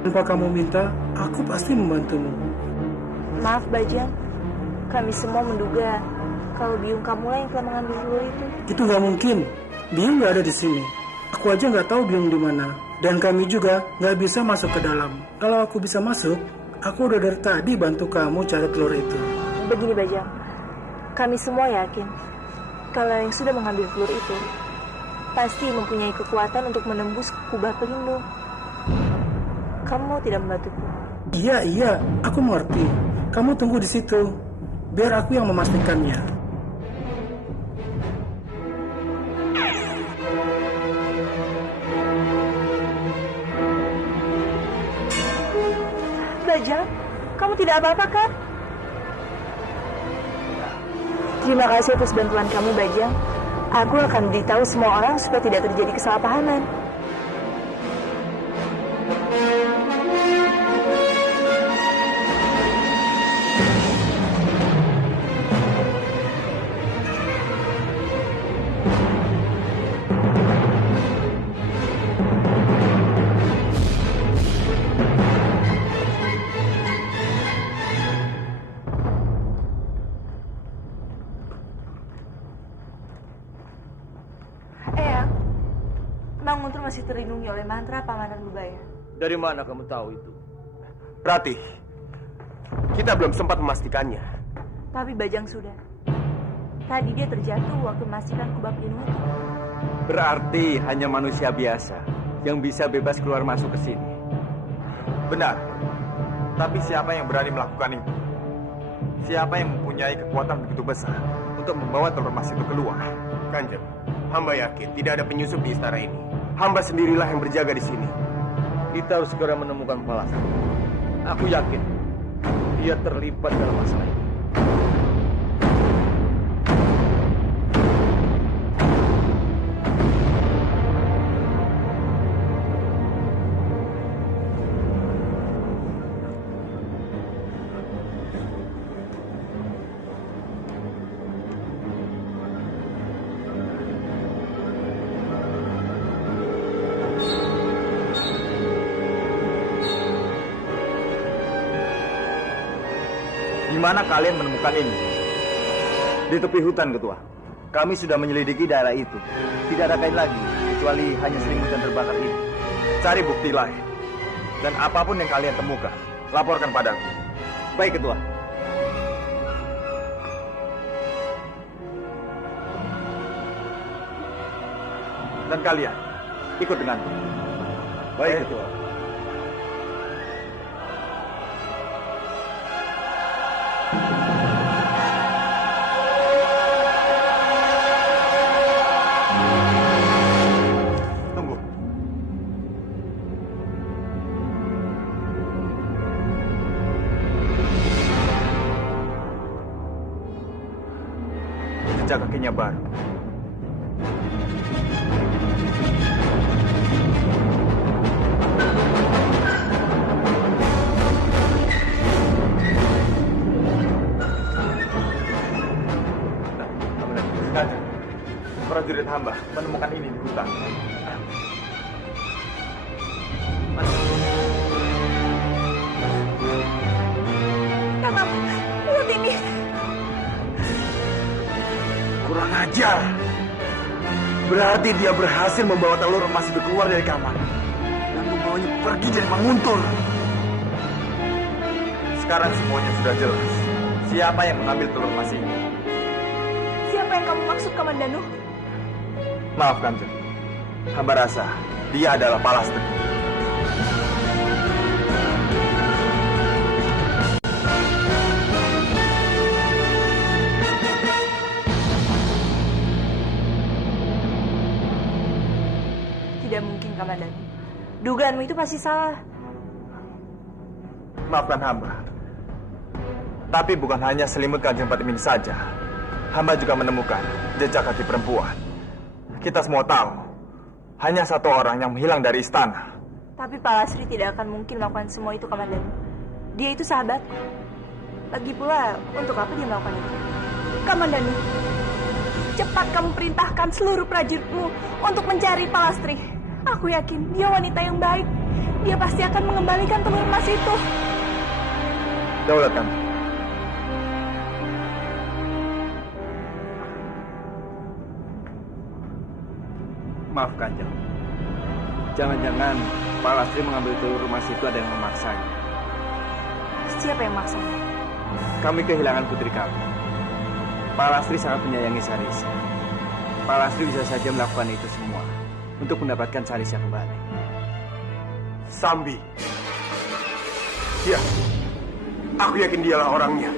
Tanpa kamu minta, aku pasti membantumu. Maaf Bajang, kami semua menduga kalau biung kamulah yang telah mengambil telur itu. Itu nggak mungkin. Biung nggak ada di sini. Aku aja nggak tahu Biung di mana. Dan kami juga nggak bisa masuk ke dalam. Kalau aku bisa masuk, aku udah dari tadi bantu kamu cari telur itu. Begini Bajang, kami semua yakin kalau yang sudah mengambil telur itu pasti mempunyai kekuatan untuk menembus kubah pelindung. Kamu tidak membantuku. Iya, aku mengerti. Kamu tunggu di situ, biar aku yang memastikannya. Bajang, kamu tidak apa-apa kan? Terima kasih atas bantuan kamu, Bajang. Aku akan beritahu semua orang supaya tidak terjadi kesalahpahaman. Mang Guntur masih terlindungi oleh mantra Pamandan Lubaya. Dari mana kamu tahu itu? Ratih, kita belum sempat memastikannya. Tapi Bajang sudah. Tadi dia terjatuh waktu memastikan kubah pelindung itu. Berarti hanya manusia biasa yang bisa bebas keluar masuk ke sini. Benar. Tapi siapa yang berani melakukan itu? Siapa yang mempunyai kekuatan begitu besar untuk membawa telur emas itu keluar? Kanjeng, hamba yakin tidak ada penyusup di istana ini. Hamba sendirilah yang berjaga di sini. Kita harus segera menemukan Palasri. Aku yakin dia terlibat dalam masalah ini. Di mana kalian menemukan ini? Di tepi hutan, Ketua. Kami sudah menyelidiki daerah itu. Tidak ada kain lagi, kecuali hanya selimut yang terbakar ini. Cari bukti lain. Dan apapun yang kalian temukan, laporkan padaku. Baik, Ketua. Dan kalian, ikut denganku. Baik, Ketua. Tunggu. Jejak kakinya baru. Prajurit hamba menemukan ini di hutan. Kakak, lihat ini. Kurang ajar. Berarti dia berhasil membawa telur emas itu keluar dari kamar dan membawanya pergi dari Mang Guntur. Sekarang semuanya sudah jelas. Siapa yang mengambil telur emas ini? Siapa yang kamu maksud, Kamandanu? Maaf, Kanjeng. Hamba rasa dia adalah Palastri. Tidak mungkin, Kamandanu. Dugaanmu itu pasti salah. Maafkan hamba. Tapi bukan hanya selimut Kanjeng Patimin saja. Hamba juga menemukan jejak kaki perempuan. Kita semua tahu, hanya satu orang yang menghilang dari istana. Tapi Palasri tidak akan mungkin melakukan semua itu, Kamandanu. Dia itu sahabatku. Lagi pula, untuk apa dia melakukan itu? Kamandanu, cepat kamu perintahkan seluruh prajuritmu untuk mencari Palastri. Aku yakin dia wanita yang baik. Dia pasti akan mengembalikan telur emas itu. Daulat kami. Maaf, Kanjeng. Jangan-jangan Palastri mengambil telur emas itu ada yang memaksanya. Siapa yang maksanya? Kami kehilangan putri kami. Palastri sangat menyayangi Sarisa. Pak Lastri bisa saja melakukan itu semua untuk mendapatkan Salisa kembali. Sambi. Ya, aku yakin dialah orangnya.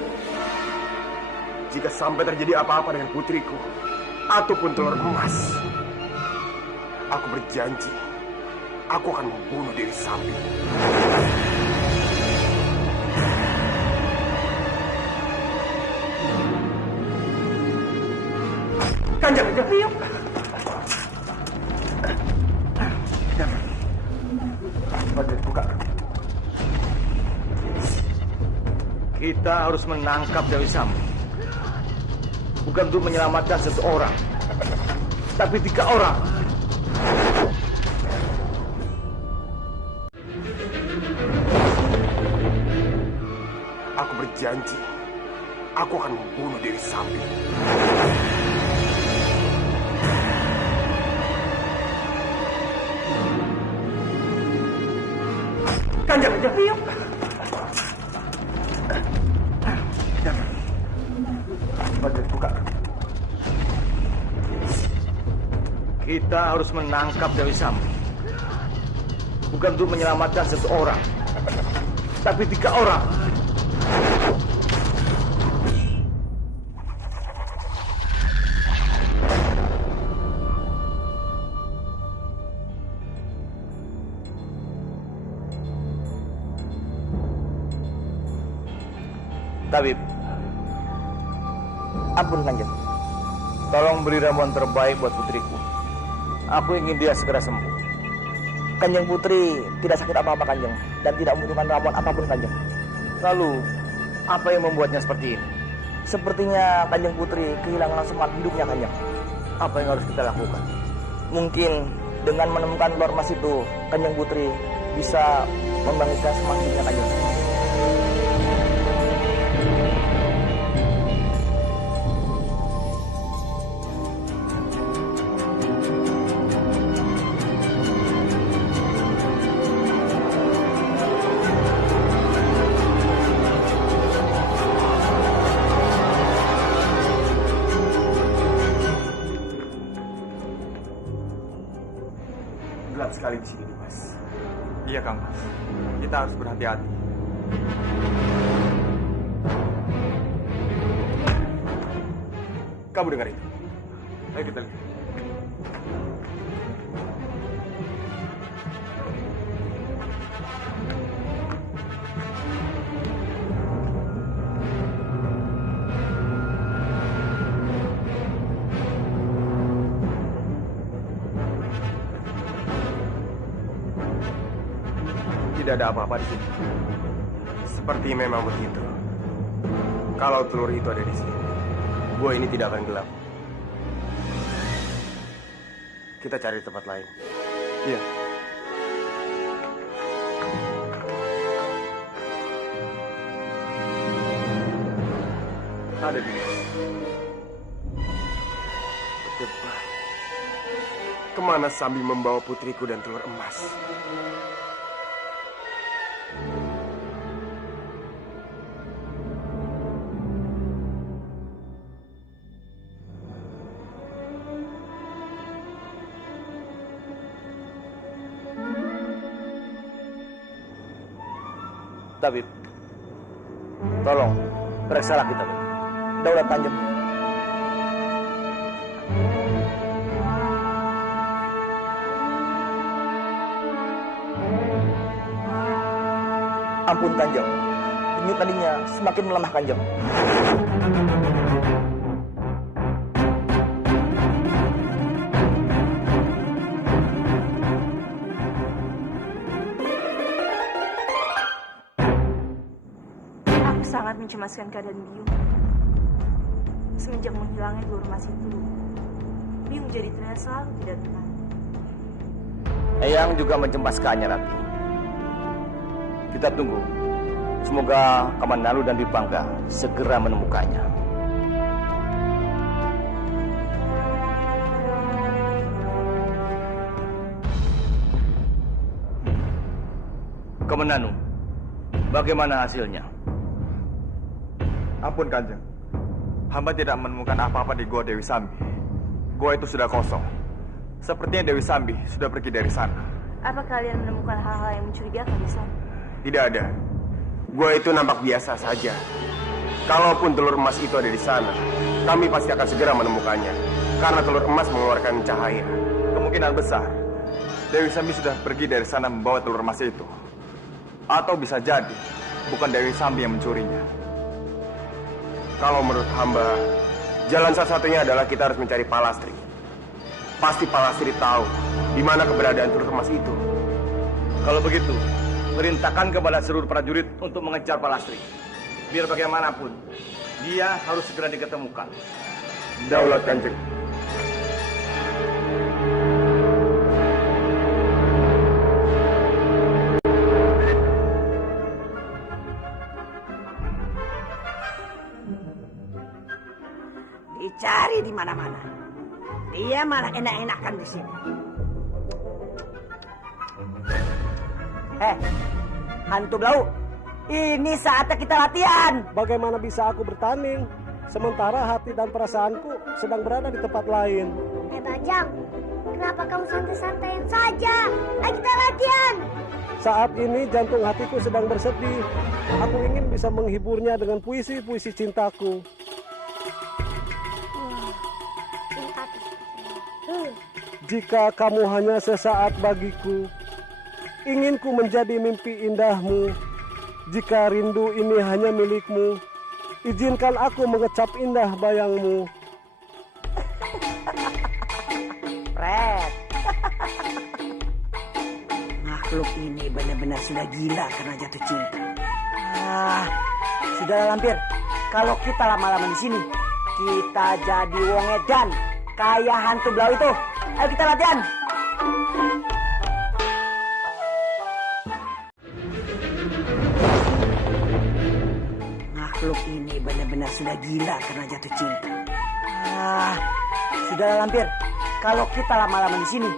Jika sampai terjadi apa-apa dengan putriku, ataupun telur emas, aku berjanji, aku akan membunuh Dewi Sambi. Kanjeng, Biung. Buka. Kita harus menangkap Dewi Sambi. Bukan untuk menyelamatkan seseorang, tapi 3 orang. Aku berjanji, aku akan membunuh Dewi Sambi. Kanjeng, Biung. Buka. Kita harus menangkap Dewi Sambi. Bukan untuk menyelamatkan seseorang, tapi 3 orang. Tabib, ampun Kanjeng. Tolong beri ramuan terbaik buat putriku. Aku ingin dia segera sembuh. Kanjeng Putri tidak sakit apa-apa Kanjeng, dan tidak membutuhkan ramuan apapun Kanjeng. Lalu, apa yang membuatnya seperti ini? Sepertinya Kanjeng Putri kehilangan semangat hidupnya Kanjeng. Apa yang harus kita lakukan? Mungkin dengan menemukan telur emas itu, Kanjeng Putri bisa membangkitkan semangat hidupnya Kanjeng. Gelap sekali di sini, Mas. Iya, Kang Mas. Kita harus berhati-hati. Kamu dengar itu? Ayo kita lihat. Tidak ada apa-apa di sini. Seperti memang begitu. Kalau telur itu ada di sini, gua ini tidak akan gelap. Kita cari tempat lain. Iya. Ada di sini. Cepat. Kemana Sambi membawa putriku dan telur emas? Tabib, tolong periksalah kita. Daulat Kanjeng. Ampun Kanjeng, ini tadinya semakin melemah Kanjeng. Sangat mencemaskan keadaan Biung. Semenjak menghilangnya telur emas itu, Biung jadi terlihat selalu tidak tenang. Eyang juga mencemaskannya, Rati. Kita tunggu. Semoga Kamandanu dan Dipangga segera menemukannya. Kamandanu, bagaimana hasilnya? Ampun Kanjeng, hamba tidak menemukan apa-apa di Gua Dewi Sambi. gua itu sudah kosong. Sepertinya Dewi Sambi sudah pergi dari sana. Apa kalian menemukan hal-hal yang mencurigakan di sana? Tidak ada. Gua itu nampak biasa saja. Kalaupun telur emas itu ada di sana, kami pasti akan segera menemukannya. Karena telur emas mengeluarkan cahaya. Kemungkinan besar Dewi Sambi sudah pergi dari sana membawa telur emas itu. Atau bisa jadi bukan Dewi Sambi yang mencurinya. Kalau menurut hamba, jalan satu-satunya adalah kita harus mencari Palastri. Pasti Palastri tahu di mana keberadaan telur emas itu. Kalau begitu, perintahkan kepada seluruh prajurit untuk mengejar Palastri. Biar bagaimanapun, dia harus segera diketemukan. Daulat Kanjeng. Dicari di mana-mana. Dia malah enak-enakan di sini. Hantu Blau, ini saatnya kita latihan. Bagaimana bisa aku bertanding sementara hati dan perasaanku sedang berada di tempat lain? Bajang, kenapa kamu santai-santaiin saja? Ayo kita latihan. Saat ini jantung hatiku sedang bersedih. Aku ingin bisa menghiburnya dengan puisi-puisi cintaku. Jika kamu hanya sesaat bagiku, ingin ku menjadi mimpi indahmu. Jika rindu ini hanya milikmu, izinkan aku mengecap indah bayangmu. Fred. Makhluk ini benar-benar sudah gila karena jatuh cinta. Sudahlah Lampir. Kalau kita lama-lama di sini, kita jadi wong edan kayak hantu Blau itu. Ayo kita latihan. Makhluk ini benar-benar sudah gila karena jatuh cinta. Sudahlah Lampir. Kalau kita lama-lama di sini,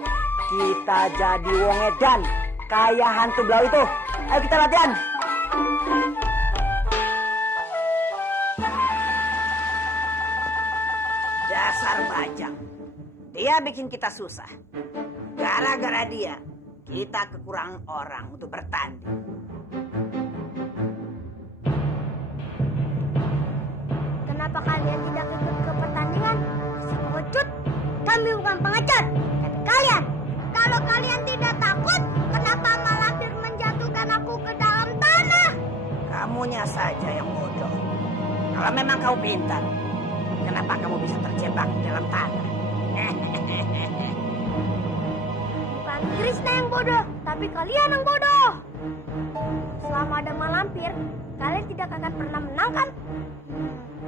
kita jadi wong edan kayak hantu Blau itu. Ayo kita latihan. Dasar Bajang. Dia bikin kita susah. Gara-gara dia, kita kekurangan orang untuk bertanding. Kenapa kalian tidak ikut ke pertandingan? Si pengecut, kami bukan pengecut. Dan kalian, kalau kalian tidak takut, kenapa Malampir menjatuhkan aku ke dalam tanah? Kamunya saja yang bodoh. Kalau memang kau pintar, kenapa kamu bisa terjebak di dalam tanah? Bukan Krishna yang bodoh, tapi kalian yang bodoh. Selama ada Malampir, kalian tidak akan pernah menang kan?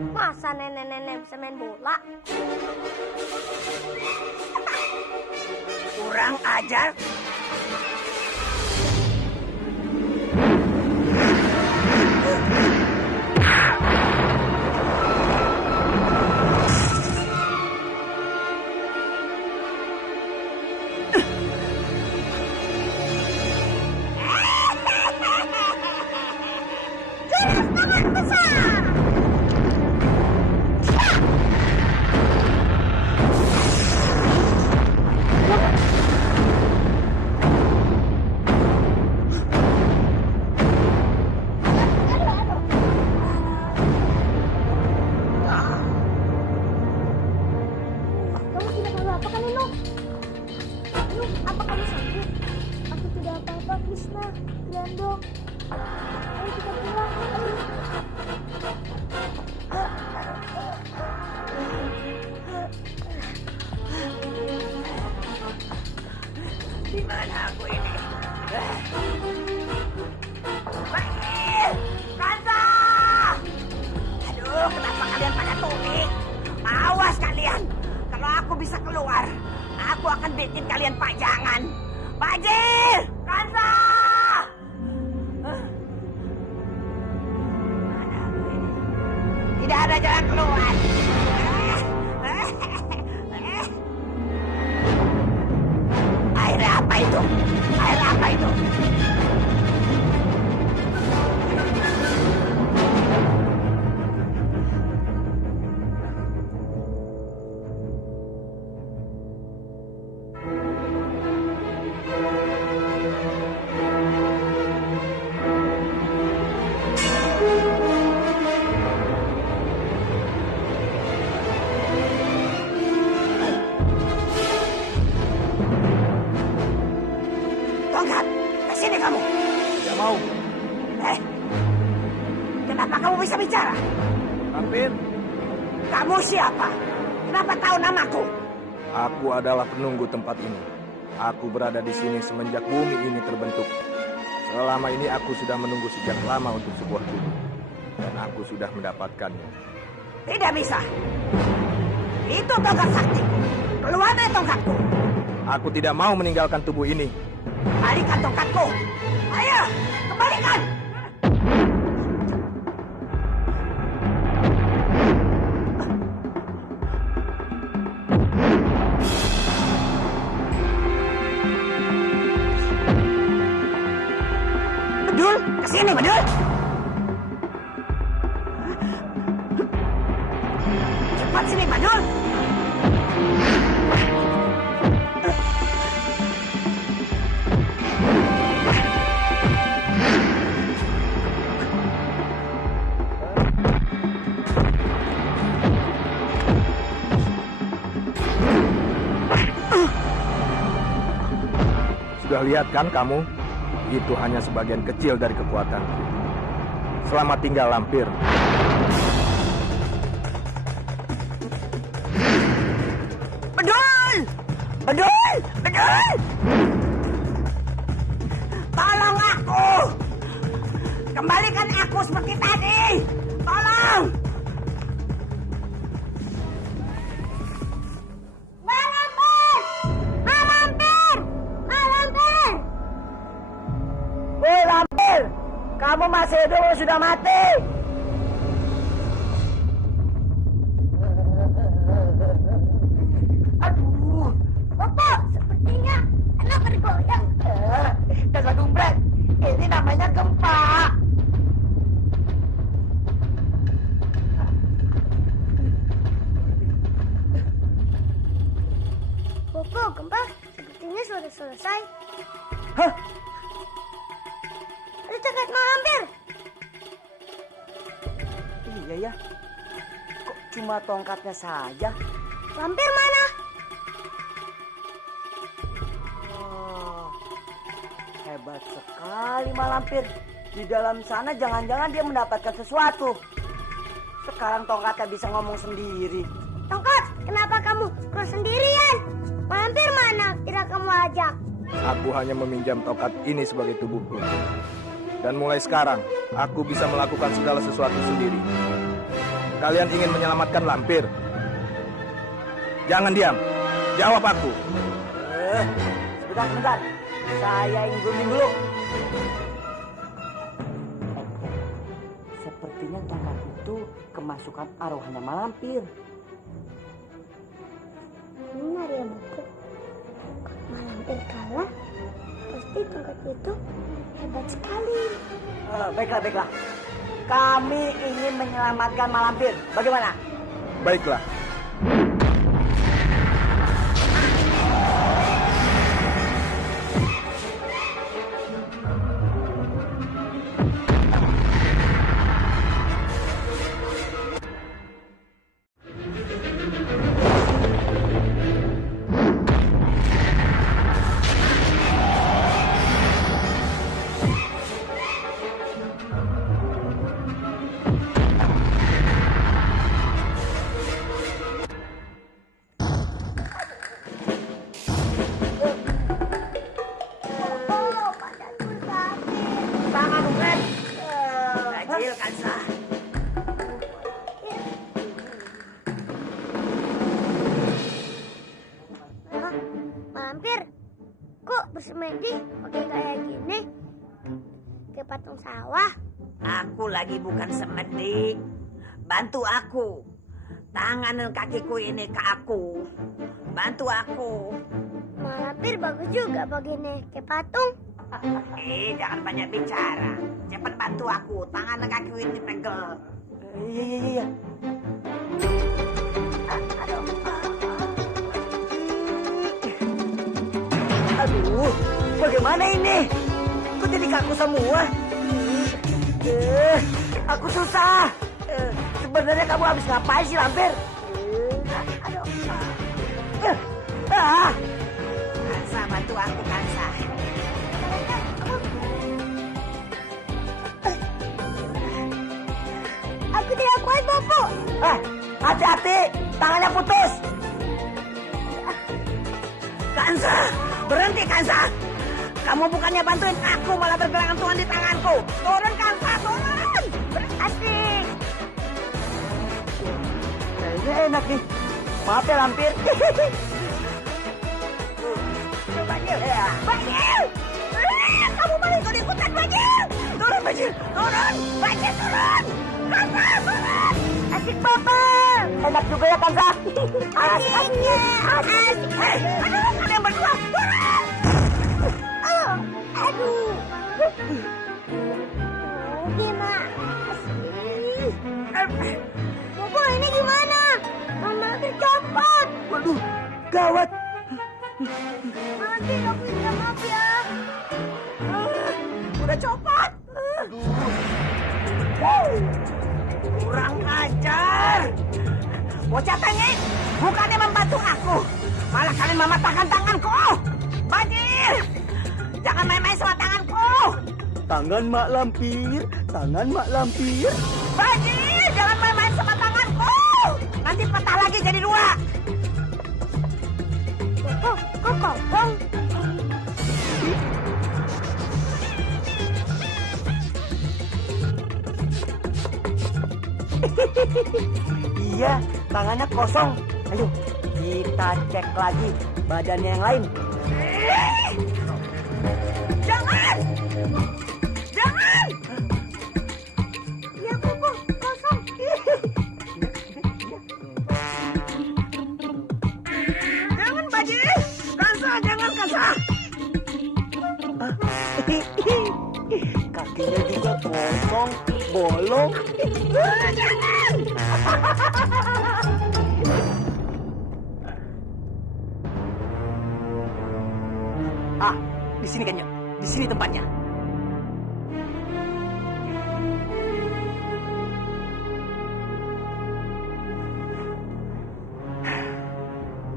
Masa nenek-nenek bisa main bola? Kurang ajar. Di mana aku ini? Kansa! Aduh, kenapa kalian pada tunik? Awas kalian! Kalau aku bisa keluar, aku akan bikin kalian pajangan. Bajir! Kansa! Mana aku ini? Tidak ada jalan keluar. Air apa itu? Air apa itu? Malampir? Kamu siapa? Kenapa tahu namaku? Aku adalah penunggu tempat ini. Aku berada di sini semenjak bumi ini terbentuk. Selama ini aku sudah menunggu sejak lama untuk sebuah tubuh. Dan aku sudah mendapatkannya. Tidak bisa. Itu tongkat sakti. Keluar dari tongkatku. Aku tidak mau meninggalkan tubuh ini. Kembalikan tongkatku. Ayo, kembalikan. Bedul, kesini Bedul. Cepat sini Bedul. Sudah lihat kan kamu? Itu hanya sebagian kecil dari kekuatanku. Selamat tinggal, Lampir. Bedul! Bedul! Bedul! Tolong aku! Kembalikan aku seperti tadi! Tolong! Malampir! Malampir! Malampir! Woi Lampir! Kamu masih hidup atau sudah mati? Aduh, Bapak, sepertinya anak bergoyang. Jangan dumbrek, ini namanya gempa. Bobo, gempa sepertinya sudah selesai. Hah? Ada tongkat Malampir. Iya ya. Kok cuma tongkatnya saja? Lampir mana? Wah, hebat sekali Malampir. Di dalam sana jangan-jangan dia mendapatkan sesuatu. Sekarang tongkatnya bisa ngomong sendiri. Tongkat, kenapa kamu keluar sendirian? Malampir mana? Tidak kamu ajak. Aku hanya meminjam tongkat ini sebagai tubuhku. Dan mulai sekarang, aku bisa melakukan segala sesuatu sendiri. Kalian ingin menyelamatkan Lampir? Jangan diam. Jawab aku. Sebentar. Saya ingin grooming dulu. Sepertinya tongkat itu kemasukan arwahnya Malampir. Benar ya, Bobo. Malampir kalah, pasti tongkat itu hebat sekali. Baiklah. Kami ingin menyelamatkan Malampir. Bagaimana? Baiklah. Malampir, kok bersemedi pakai kayak gini? Kayak patung sawah. Aku lagi bukan semedik. Bantu aku. Tangan dan kakiku ini ke aku. Bantu aku. Malampir bagus juga begini, kayak patung. Jangan banyak bicara. Cepat bantu aku. Tangan dan kakiku ini pegel. Iya. Aduh, bagaimana ini? Kok jadi kaku semua? Aku susah. Sebenarnya kamu habis ngapain sih, Lampir? Kansa, bantu aku, Kansa. Aku tidak kuat, Bobo. Berhenti, Kansa! Kamu bukannya bantuin aku, malah bergelantungan di tanganku. Turun, Kansa, turun! Asik! Kayaknya enak nih. Maaf ya, lampir. Bajil! Bajil! Kamu malah ikut-ikutan, Bajil! Turun, Bajil! Turun! Bajil, turun! Kansa, turun! Asik, Bapak! Enak juga ya, Kansa. Asiknya! Asik! Aduh, kalian berdua! Turun! Aduh. Gimana sih? Bobo, ini gimana? Mama tercopot. Waduh, gawat. Nanti aku minta maaf ya. Udah copot! Kurang ajar! Bocah tengik, bukannya membantu aku, malah kalian mematahkan tanganku! Bajil! Jangan main-main sama tanganku! Tangan Mak Lampir, tangan Mak Lampir. Bajil! Jangan main-main sama tanganku! Nanti patah lagi jadi dua! Kok kosong? Iya, tangannya kosong. Ayo, kita cek lagi badannya yang lain. Jangan! Jangan! Ya, Bobo, kosong. Jangan, Bajil! Kansa, jangan, Kansa! Kakinya juga kosong, bolong. Jangan! Di sini kan, di sini tempatnya.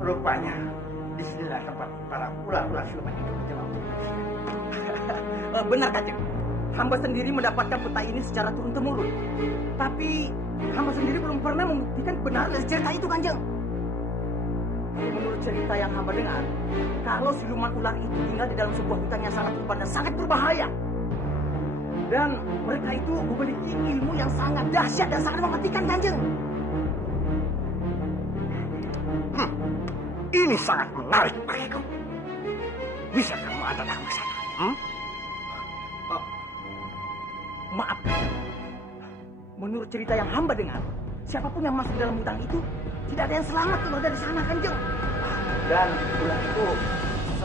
Rupanya disinilah tempat para ular-ular siluman itu berjemaah. Benar, Kanjeng. Hamba sendiri mendapatkan peta ini secara turun-temurun. Tapi hamba sendiri belum pernah membuktikan kebenaran dari cerita itu, Kanjeng. Menurut cerita yang hamba dengar, kalau siluman ular itu tinggal di dalam sebuah hutan yang sangat lebat dan sangat berbahaya. Dan mereka itu memiliki ilmu yang sangat dahsyat dan sangat mematikan, Kanjeng. Ini sangat menarik bagiku. Bisa kamu antar aku ke sana? Maaf, Kanjeng. Menurut cerita yang hamba dengar, siapapun yang masuk dalam hutan itu tidak ada yang selamat keluar dari sana, Kanjeng. Dan ular itu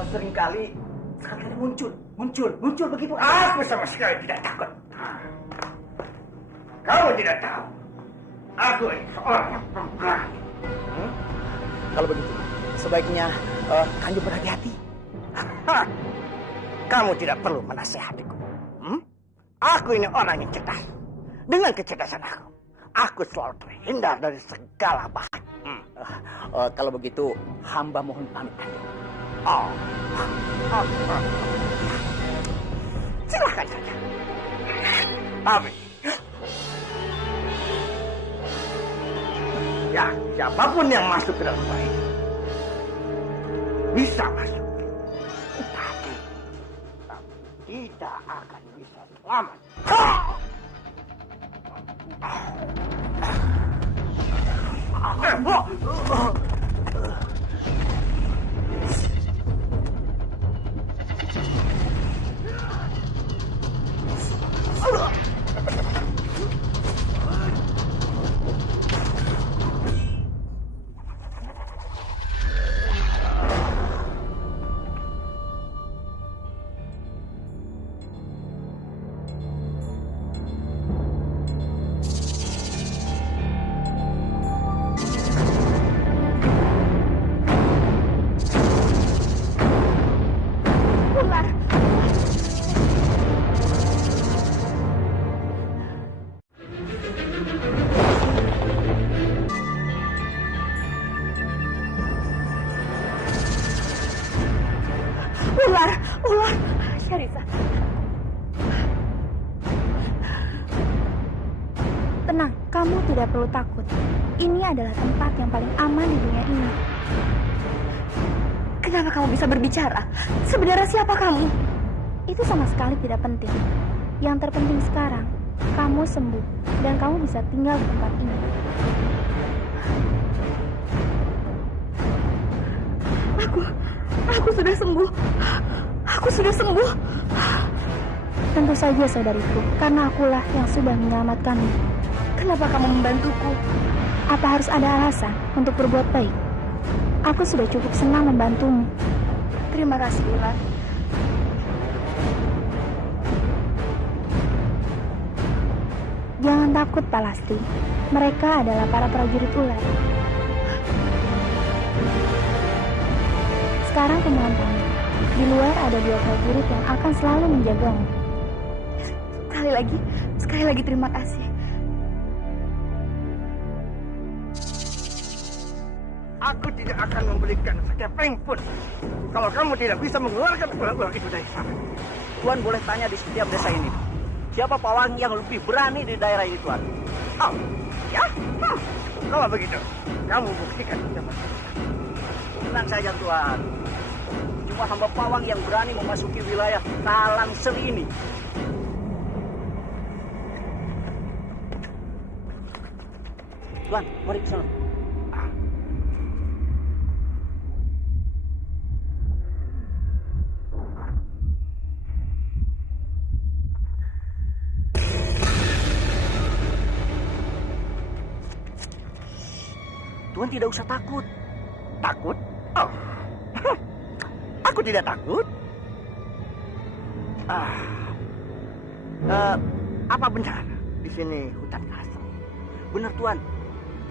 seringkali sekali muncul begitu. Aku sama sekali tidak takut. Kamu tidak tahu. Aku ini seorang yang pemberani. Kalau begitu, sebaiknya Kanjeng berhati-hati. Kamu tidak perlu menasehatiku. Aku ini orang yang cerdas. Dengan kecerdasan aku selalu terhindar dari segala bahaya. Kalau begitu, hamba mohon pamit, Kanjeng. Silakan saja. Tapi ya, siapapun yang masuk ke dalam rumah ini bisa masuk. Tapi tidak akan bisa selamat. Ular, Syarifah. Tenang, kamu tidak perlu takut. Ini adalah tempat yang paling aman di dunia ini. Kenapa kamu bisa berbicara? Sebenarnya siapa kamu? Itu sama sekali tidak penting. Yang terpenting sekarang, kamu sembuh dan kamu bisa tinggal di tempat ini. Aku sudah sembuh. Aku sudah sembuh. Tentu saja saudariku, karena akulah yang sudah menyelamatkanmu. Kenapa kamu membantuku? Apa harus ada alasan untuk berbuat baik? Aku sudah cukup senang membantumu. Terima kasih, Ular. Jangan takut, Palastri. Mereka adalah para prajurit ular. Sekarang kumohon pamit. Di luar ada 2 prajurit yang akan selalu menjagamu. Sekali lagi terima kasih. Aku tidak akan memberikan sekeping pun kalau kamu tidak bisa mengeluarkan ular-ular itu dari sana. Tuan boleh tanya di setiap desa ini, siapa pawang yang lebih berani di daerah ini, Tuan? Oh, ya? Kalau begitu, kamu buktikan sama saya. Tenang saja, Tuan. Cuma hamba pawang yang berani memasuki wilayah Talang Seli ini. Tuan, mari ke sana. Tuan tidak usah takut. Takut? Oh, aku tidak takut. Apa benar di sini hutan asli? Benar, Tuan.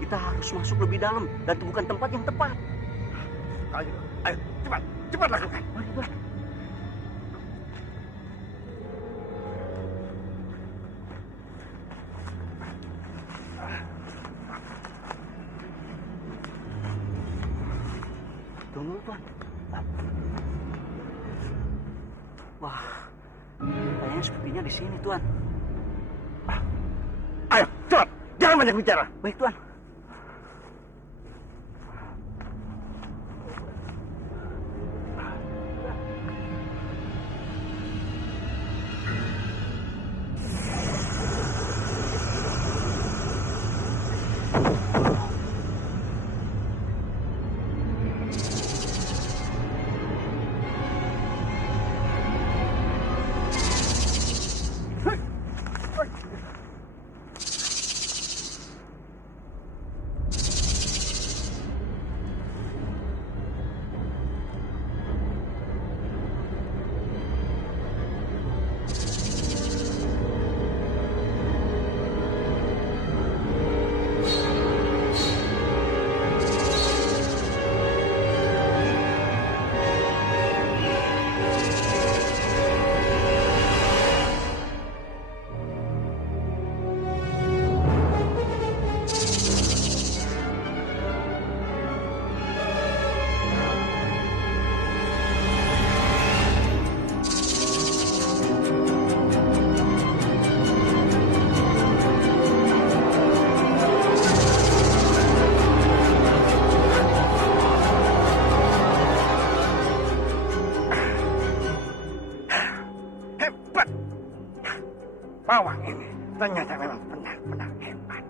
Kita harus masuk lebih dalam dan temukan tempat yang tepat. Ayo, cepat lakukan. Mari, Tuan. Tunggu, Tuan. Wah, kayaknya sepertinya di sini, Tuan. Ayo, cepat. Jangan banyak bicara. Baik, Tuan. Pawang ini ternyata memang benar-benar hebat.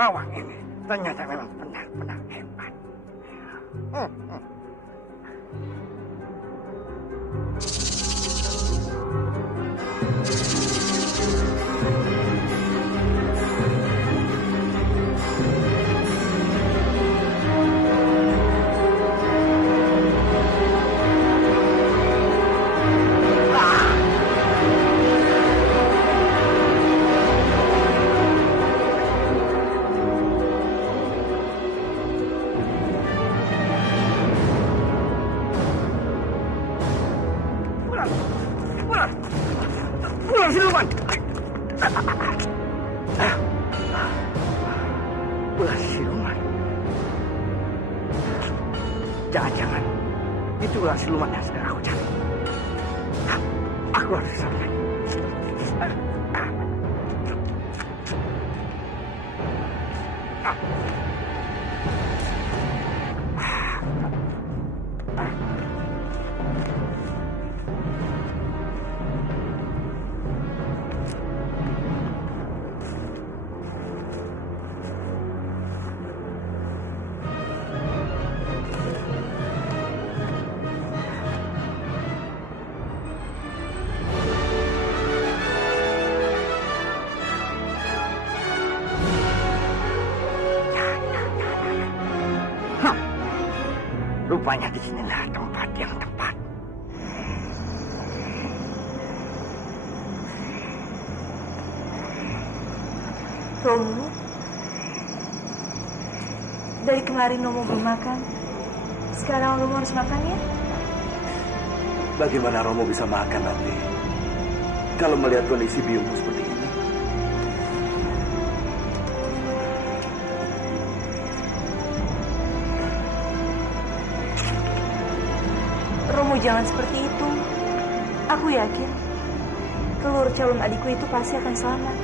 Pawang ini ternyata memang benar-benar hebat. ular siluman. Jangan-jangan itu ular siluman yang sedang aku cari. Aku harus sampai. Rupanya di sinilah tempat yang tepat. Romo, dari kemarin Romo belum makan. Sekarang Romo harus makan ya? Bagaimana Romo bisa makan nanti kalau melihat kondisi biungmu seperti ini? Romo jangan seperti itu. Aku yakin telur calon adikku itu pasti akan selamat.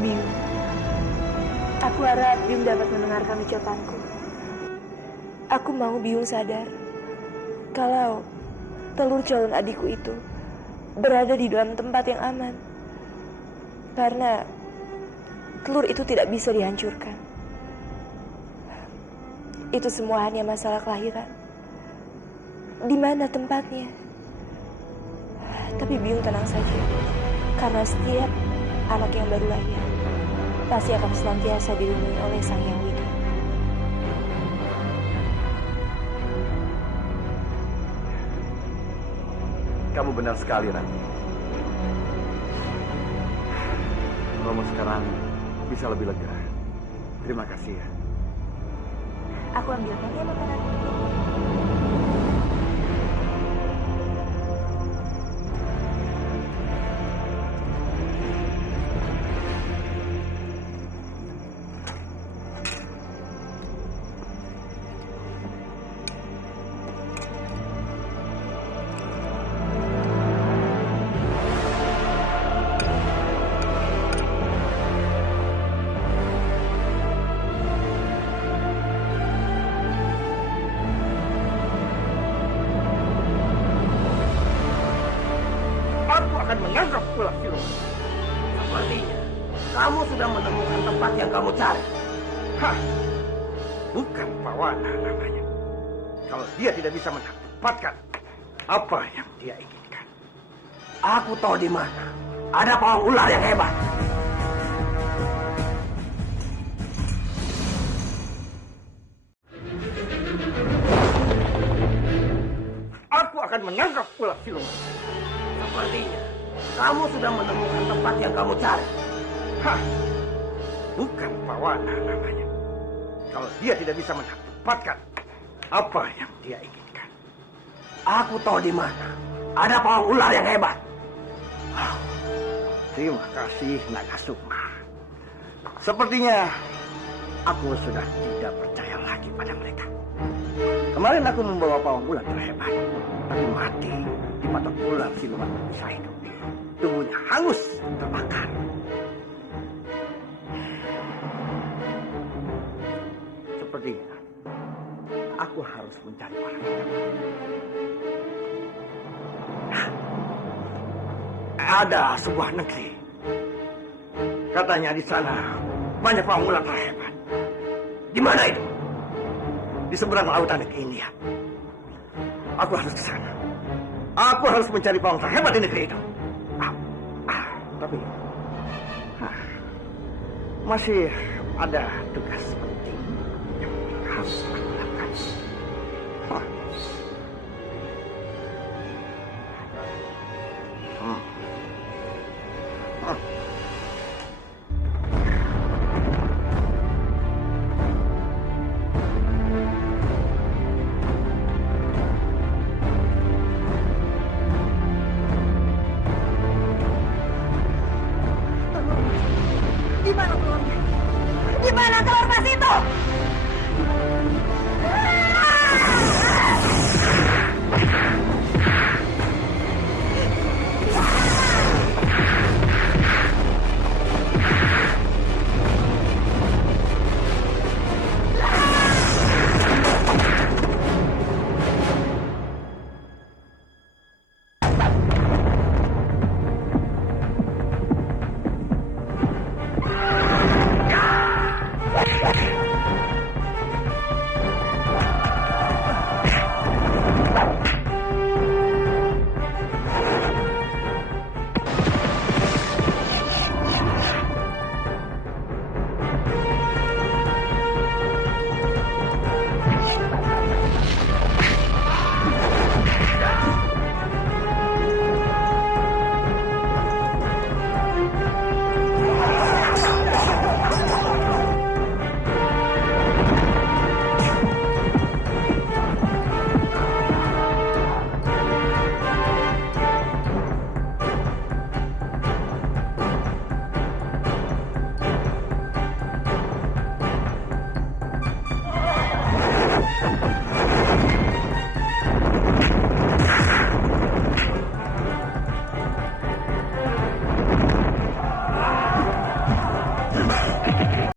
Biung, aku harap Biung dapat mendengarkan ucapanku. Aku mau Biung sadar kalau telur calon adikku itu berada di dalam tempat yang aman. Karena telur itu tidak bisa dihancurkan. Itu semua hanya masalah kelahiran. Di mana tempatnya? Tapi Biung tenang saja. Karena setiap anak yang baru lahir pasti akan senantiasa dilindungi oleh Sang Yang Widi. Kamu benar sekali, Rani. Romo sekarang bisa lebih lega. Terima kasih ya. Aku ambilkan ya makanan. Menangkap ular siluman. Sepertinya kamu sudah menemukan tempat yang kamu cari. Hah, bukan Pawana namanya. Kalau dia tidak bisa mendapatkan apa yang dia inginkan, aku tahu di mana ada pawang ular yang hebat. Aku akan menangkap ular siluman. Sepertinya kamu sudah menemukan tempat yang kamu cari. Hah, bukan Pawana namanya. Kalau dia tidak bisa mendapatkan apa yang dia inginkan, aku tahu di mana ada pawang ular yang hebat. Oh, terima kasih Naga Sukma. Sepertinya aku sudah tidak percaya lagi pada mereka. Kemarin aku membawa pawang ular terhebat, tapi mati dipatok ular siluman bisa hidup. Tubuhnya hangus terbakar. Sepertinya aku harus mencari orang itu. Ada sebuah negeri. Katanya di sana banyak pawang ular terhebat. Di mana itu? Di seberang lautan negeri India. Aku harus ke sana. Aku harus mencari pawang terhebat di negeri itu. Tapi masih ada tugas penting yang harus aku lakukan. Di mana telur